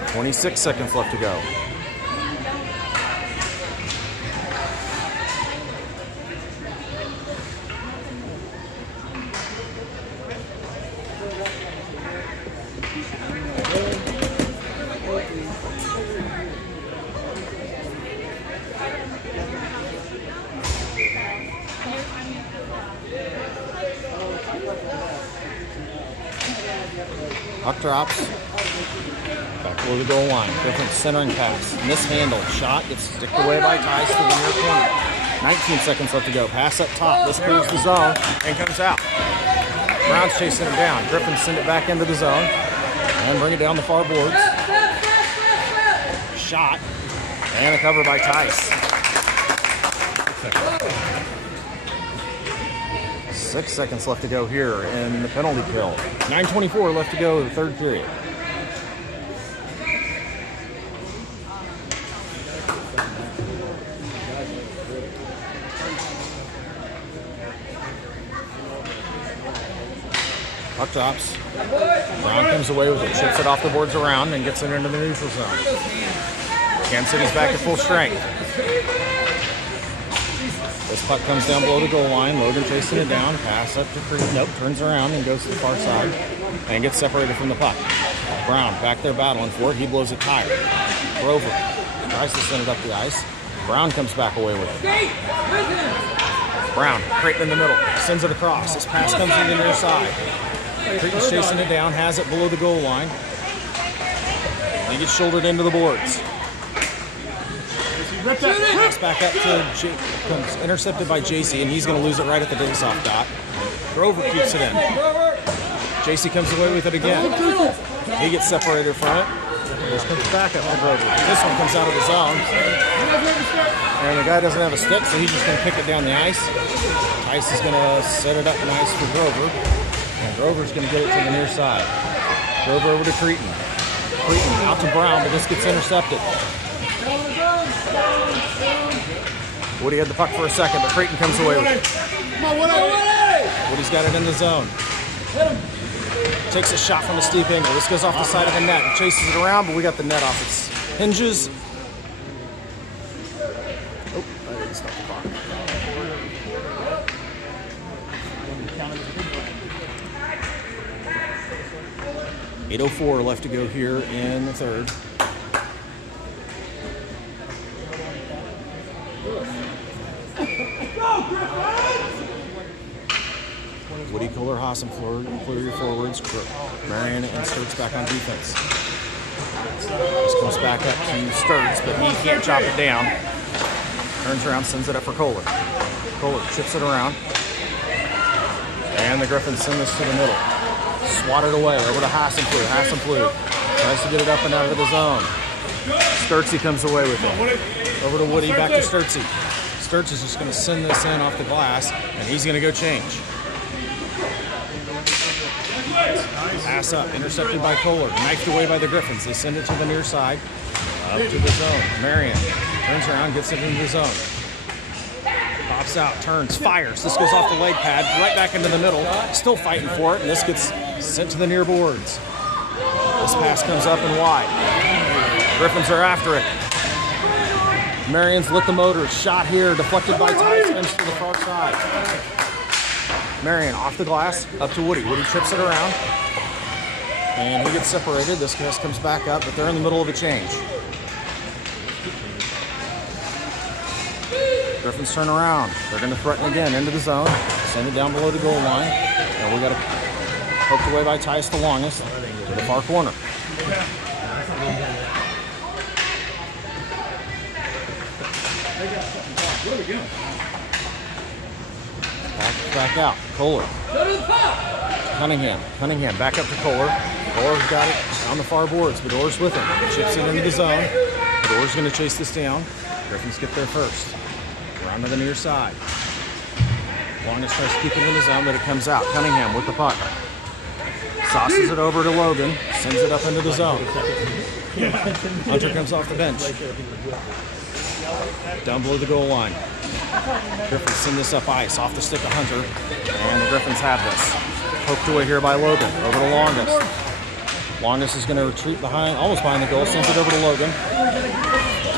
26 seconds left to go. Puck drops. Back below the goal line. Different centering pass. Mishandled. Shot gets sticked away by Tice to the near corner. 19 seconds left to go. Pass up top. This clears the zone and comes out. Brown's chasing it down. Griffons send it back into the zone and bring it down the far boards. Shot and a cover by Tice. 6 seconds left to go here in the penalty kill. 9:24 left to go in the third period. Puck drops. Brown comes away with it, chips it off the boards around, and gets it into the neutral zone. Kansas City's back to full strength. This puck comes down below the goal line. Logan chasing it down. Pass up to Cretin. Nope, turns around and goes to the far side and gets separated from the puck. Brown back there battling for it. He blows a tire. Grover tries to send it up the ice. Brown comes back away with it. Brown, Cretin in the middle, sends it across. This pass comes in the near side. Cretin's chasing it down, has it below the goal line. He gets shouldered into the boards. Pass back up to comes intercepted by JC, and he's going to lose it right at the face-off dot. Grover keeps it in. JC comes away with it again. He gets separated from it. This comes back up to Grover. This one comes out of the zone. And the guy doesn't have a stick, so he's just going to kick it down the ice. Tice is going to set it up nice for Grover. And Grover's going to get it to the near side. Grover over to Cretin. Cretin out to Brown, but this gets intercepted. Woody had the puck for a second, but Cretin comes away with it. Woody's got it in the zone. Takes a shot from a steep angle. This goes off the side of the net. He chases it around, but we got the net off its hinges. Oh, I didn't stop the clock. .804 left to go here in the third. Woody, Kohler, Haas, and clear your forwards. Marion and Sturts back on defense. This comes back up to Sturts, but he can't chop it down. Turns around, sends it up for Kohler. Kohler chips it around. And the Griffons send this to the middle. Swatted away over to Hassenplu. Hassenplu tries to get it up and out of the zone. Sturtsy comes away with it. Over to Woody, back to Sturtsy. Sturts is just going to send this in off the glass, and he's going to go change. Pass up, intercepted by Kohler, knifed away by the Griffons. They send it to the near side, up to the zone. Marion turns around, gets it into the zone. Pops out, turns, fires. This goes off the leg pad, right back into the middle. Still fighting for it, and this gets sent to the near boards. This pass comes up and wide. Griffons are after it. Marion's lit the motor. Shot here, deflected by Tice, spins to the far side. Marion off the glass, up to Woody. Woody trips it around, and he gets separated. This pass comes back up, but they're in the middle of a change. Griffons turn around. They're going to threaten again into the zone. Send it down below the goal line. And we got a Poked away by Tice the longest to the far corner. Back out. Kohler. Cunningham back up to Kohler. Kohler's got it on the far boards. Bedore's with him. Chips it into the zone. Bedore's going to chase this down. Griffons get there first. Around to the near side. Longest tries to keep it in the zone, but it comes out. Cunningham with the puck. Sauces it over to Logan. Sends it up into the zone. Hunter comes off the bench. Down below the goal line. Griffons send this up ice off the stick of Hunter. And the Griffons have this. Poked away here by Logan. Over to Longest. Longest is going to retreat behind, almost behind the goal. Sends it over to Logan.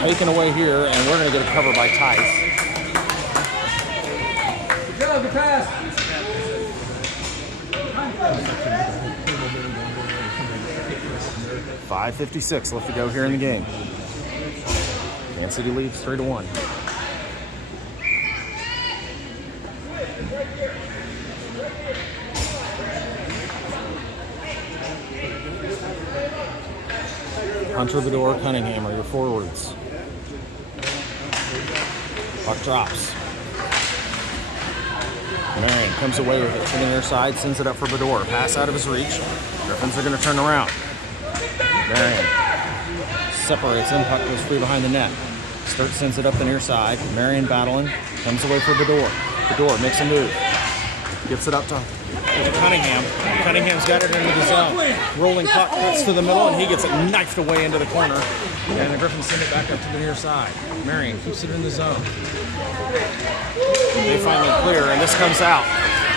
Taken away here, and we're going to get a cover by Tice. Good job, good pass. 5:56 left to go here in the game. Kansas City leads 3-1. Hunter, Bedore, Cunningham are your forwards. Puck drops. Marion comes away with it to the near side, sends it up for Bedore. Pass out of his reach. Griffons are going to turn around. Marion separates him. Puck goes free behind the net. Sturt sends it up the near side. Marion battling. Comes away for Bedore. Bedore makes a move. Gets it up to Cunningham. Cunningham's got it into the zone. Rolling puck cuts to the middle, and he gets it knifed away into the corner. And the Griffons send it back up to the near side. Marion keeps it in the zone. They finally clear, and this comes out.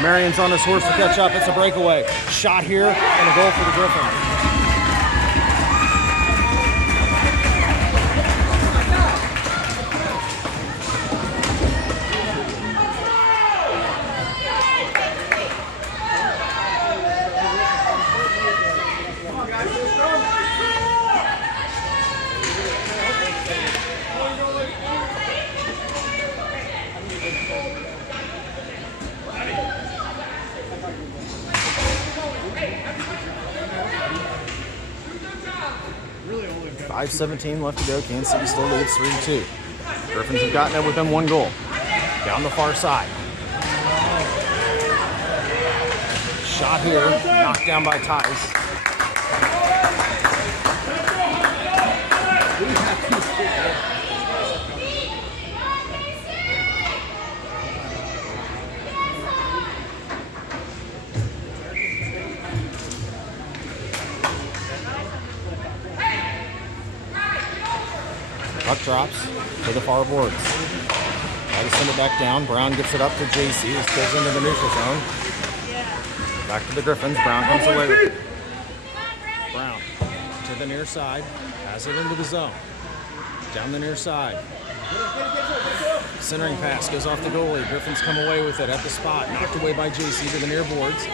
Marion's on his horse to catch up. It's a breakaway. Shot here, and a goal for the Griffons. .5:17 left to go. Kansas City still leads 3-2. Griffons have gotten it within one goal. Down the far side. Shot here. Knocked down by Tice. Puck drops to the far boards. Try to send it back down. Brown gets it up to JC. This goes into the neutral zone. Back to the Griffons. Brown comes away with it. Brown to the near side. Has it into the zone. Down the near side. Centering pass goes off the goalie. Griffons come away with it at the spot. Knocked away by JC to the near boards.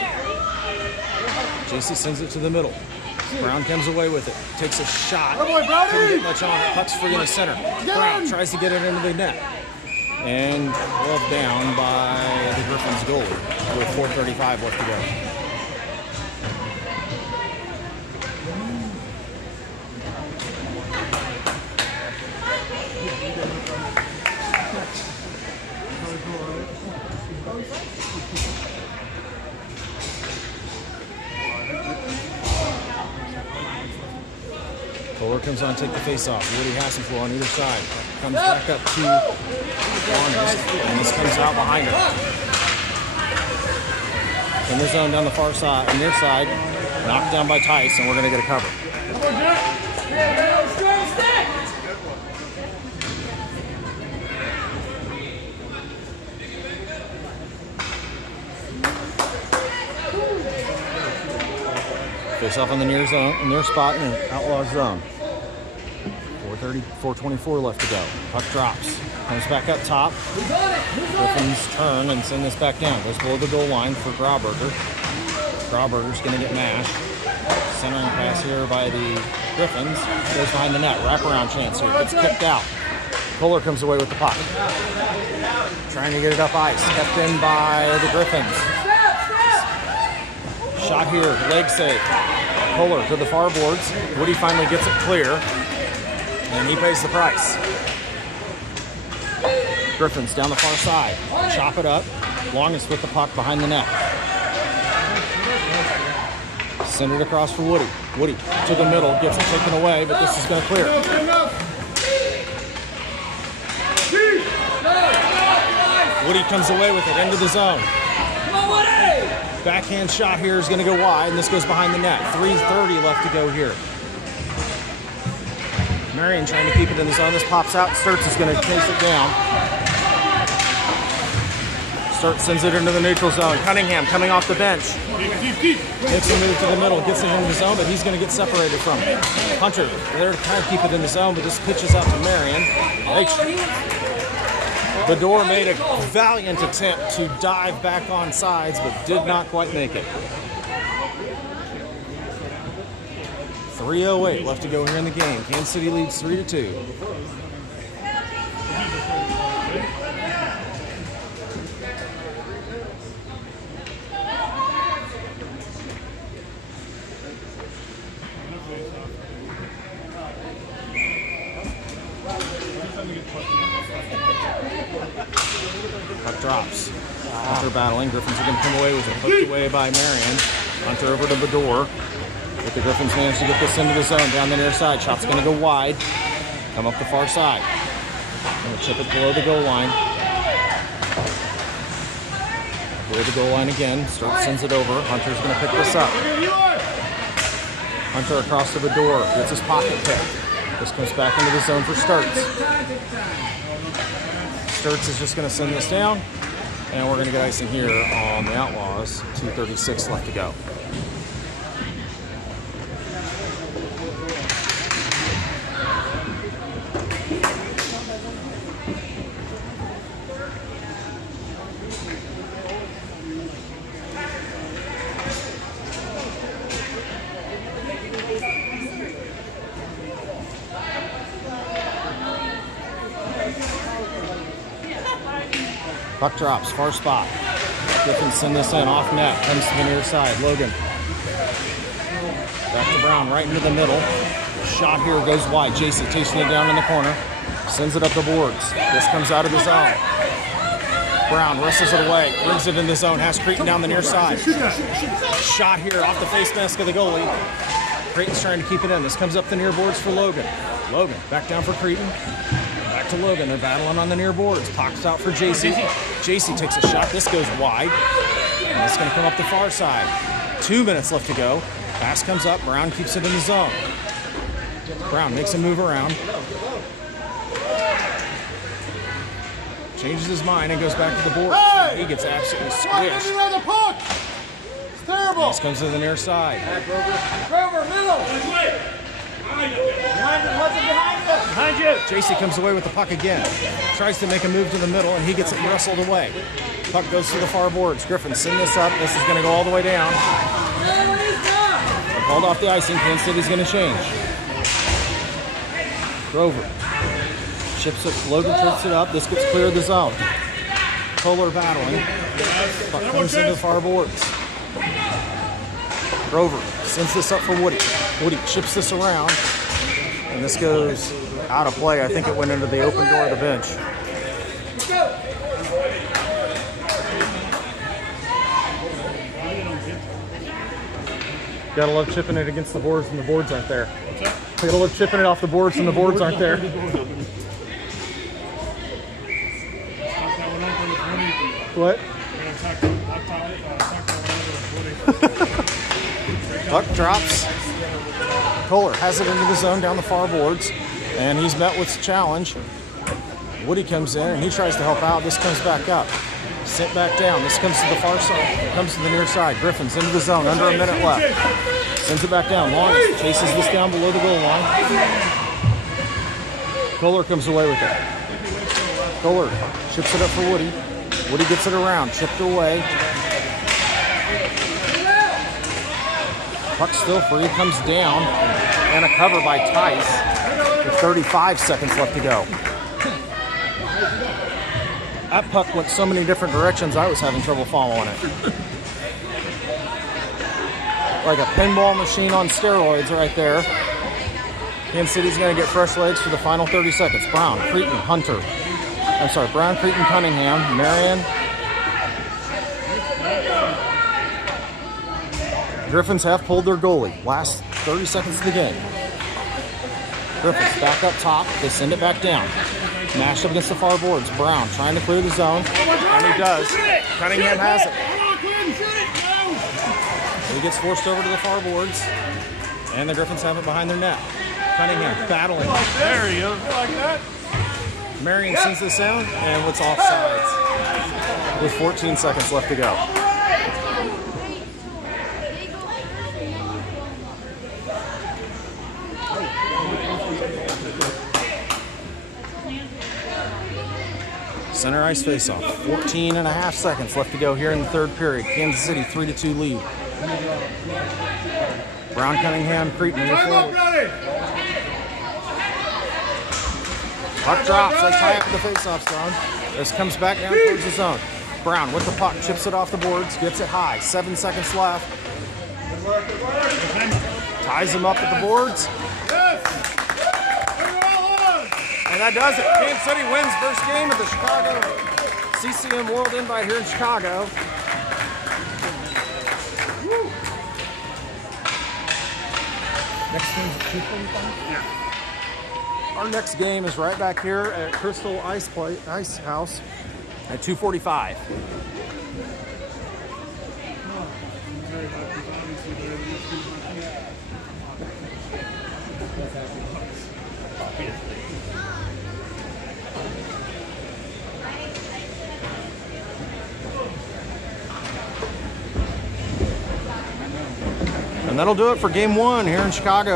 JC sends it to the middle. Brown comes away with it. Takes a shot. Couldn't get much on it. Puck's free in the center. Brown tries to get it into the net. And gloved down by the Griffons goalie with 4:35 left to go. Kohler comes on, take the face off. Woody Hassenfloor on either side. Comes back up to Longest, and this comes out behind her. In the zone down the far side, near side, knocked down by Tice, and we're going to get a cover. Face off on the near zone, near spot in the Outlaws zone. 4:24 left to go. Puck drops. Comes back up top. Griffons turn and send this back down. Goes below the goal line for Grauberger. Grauberger's going to get mashed. Centering pass here by the Griffons. Goes behind the net. Wraparound chance here. Gets kicked out. Kohler comes away with the puck. Trying to get it up ice. Kept in by the Griffons. Shot here, leg save. Kohler to the far boards. Woody finally gets it clear, and he pays the price. Griffons down the far side. Chop it up. Longest with the puck behind the net. Send it across for Woody. Woody to the middle, gets it taken away, but this is going to clear. Woody comes away with it into the zone. Backhand shot here is going to go wide, and this goes behind the net. 3:30 left to go here. Marion trying to keep it in the zone. This pops out. Sturts is going to chase it down. Sturts sends it into the neutral zone. Cunningham coming off the bench. Makes a move to the middle, gets it into the zone, but he's going to get separated from it. Hunter there to kind of keep it in the zone, but this pitches out to Marion. Bedore made a valiant attempt to dive back on sides, but did not quite make it. 3:08 left to go here in the game. Kansas City leads 3-2. Puck drops. Hunter battling. Griffons are going to come away with it. Hooked away by Marion. Hunter over to Bedore. But the Griffons manage to get this into the zone down the near side. Shot's going to go wide. Come up the far side. Going to chip it below the goal line. Below the goal line again. Sturts sends it over. Hunter's going to pick this up. Hunter across to Bedore. Gets his pocket picked. This comes back into the zone for Sturts. Sturts is just going to send this down, and we're going to get icing here on the Outlaws. 2:36 left to go. Puck drops, far spot. Griffons send this in, off net, comes to the near side. Logan. Back to Brown, right into the middle. Shot here goes wide. Jason chasing it down in the corner. Sends it up the boards. This comes out of the zone. Brown wrestles it away, brings it in the zone, has Creighton down the near side. Shot here off the face mask of the goalie. Creighton's trying to keep it in. This comes up the near boards for Logan. Logan back down for Creighton. Back to Logan. They're battling on the near boards. Pops out for JC. JC takes a shot. This goes wide. And it's going to come up the far side. 2 minutes left to go. Pass comes up. Brown keeps it in the zone. Brown makes a move around. Changes his mind and goes back to the board. Hey! He gets absolutely squished. It's terrible. This comes to the near side. Grover, middle. Behind you. JC comes away with the puck again. Tries to make a move to the middle, and he gets it wrestled away. Puck goes to the far boards. Griffins send this up. This is going to go all the way down. They called off the icing. Kansas City's going to change. Grover chips it. Logan trips it up. This gets clear of the zone. Kohler battling. Puck comes into the far boards. Grover sends this up for Woody. Woody chips this around, and this goes out of play. I think it went into the open door of the bench. Gotta love chipping it against the boards and the boards aren't there. Gotta love chipping it off the boards and the boards aren't there. What? Puck drops. Kohler has it into the zone down the far boards, and he's met with a challenge. Woody comes in, and he tries to help out. This comes back up. Sent back down. This comes to the far side. Comes to the near side. Griffons into the zone. Under a minute left. Sends it back down. Long chases this down below the goal line. Kohler comes away with it. Kohler chips it up for Woody. Woody gets it around. Chipped away. Puck still free, comes down, and a cover by Tice with 35 seconds left to go. That puck went so many different directions, I was having trouble following it. like a pinball machine on steroids right there. Kansas City's going to get fresh legs for the final 30 seconds. Brown, Cretan, Hunter. I'm sorry, Brown, Cretan, Cunningham, Marion. Griffons have pulled their goalie. Last 30 seconds of the game. Griffons back up top. They send it back down. Mashed up against the far boards. Brown trying to clear the zone. And he does. Cunningham has it. He gets forced over to the far boards. And the Griffons have it behind their net. Cunningham battling. There he is. Like that. Marion sees the sound, and it's offsides with 14 seconds left to go. Center ice faceoff. 14 and a half seconds left to go here in the third period. Kansas City 3-2 lead. Brown, Cunningham, Cretan move forward. Puck drops. They tie up the faceoff zone. This comes back down towards the zone. Brown with the puck, chips it off the boards, gets it high. 7 seconds left. Ties them up at the boards. And that does it. Kansas City wins first game of the Chicago CCM World Invite here in Chicago. Next game's at 2:45? Yeah. Our next game is right back here at Crystal Ice House at 2:45. And that'll do it for game one here in Chicago.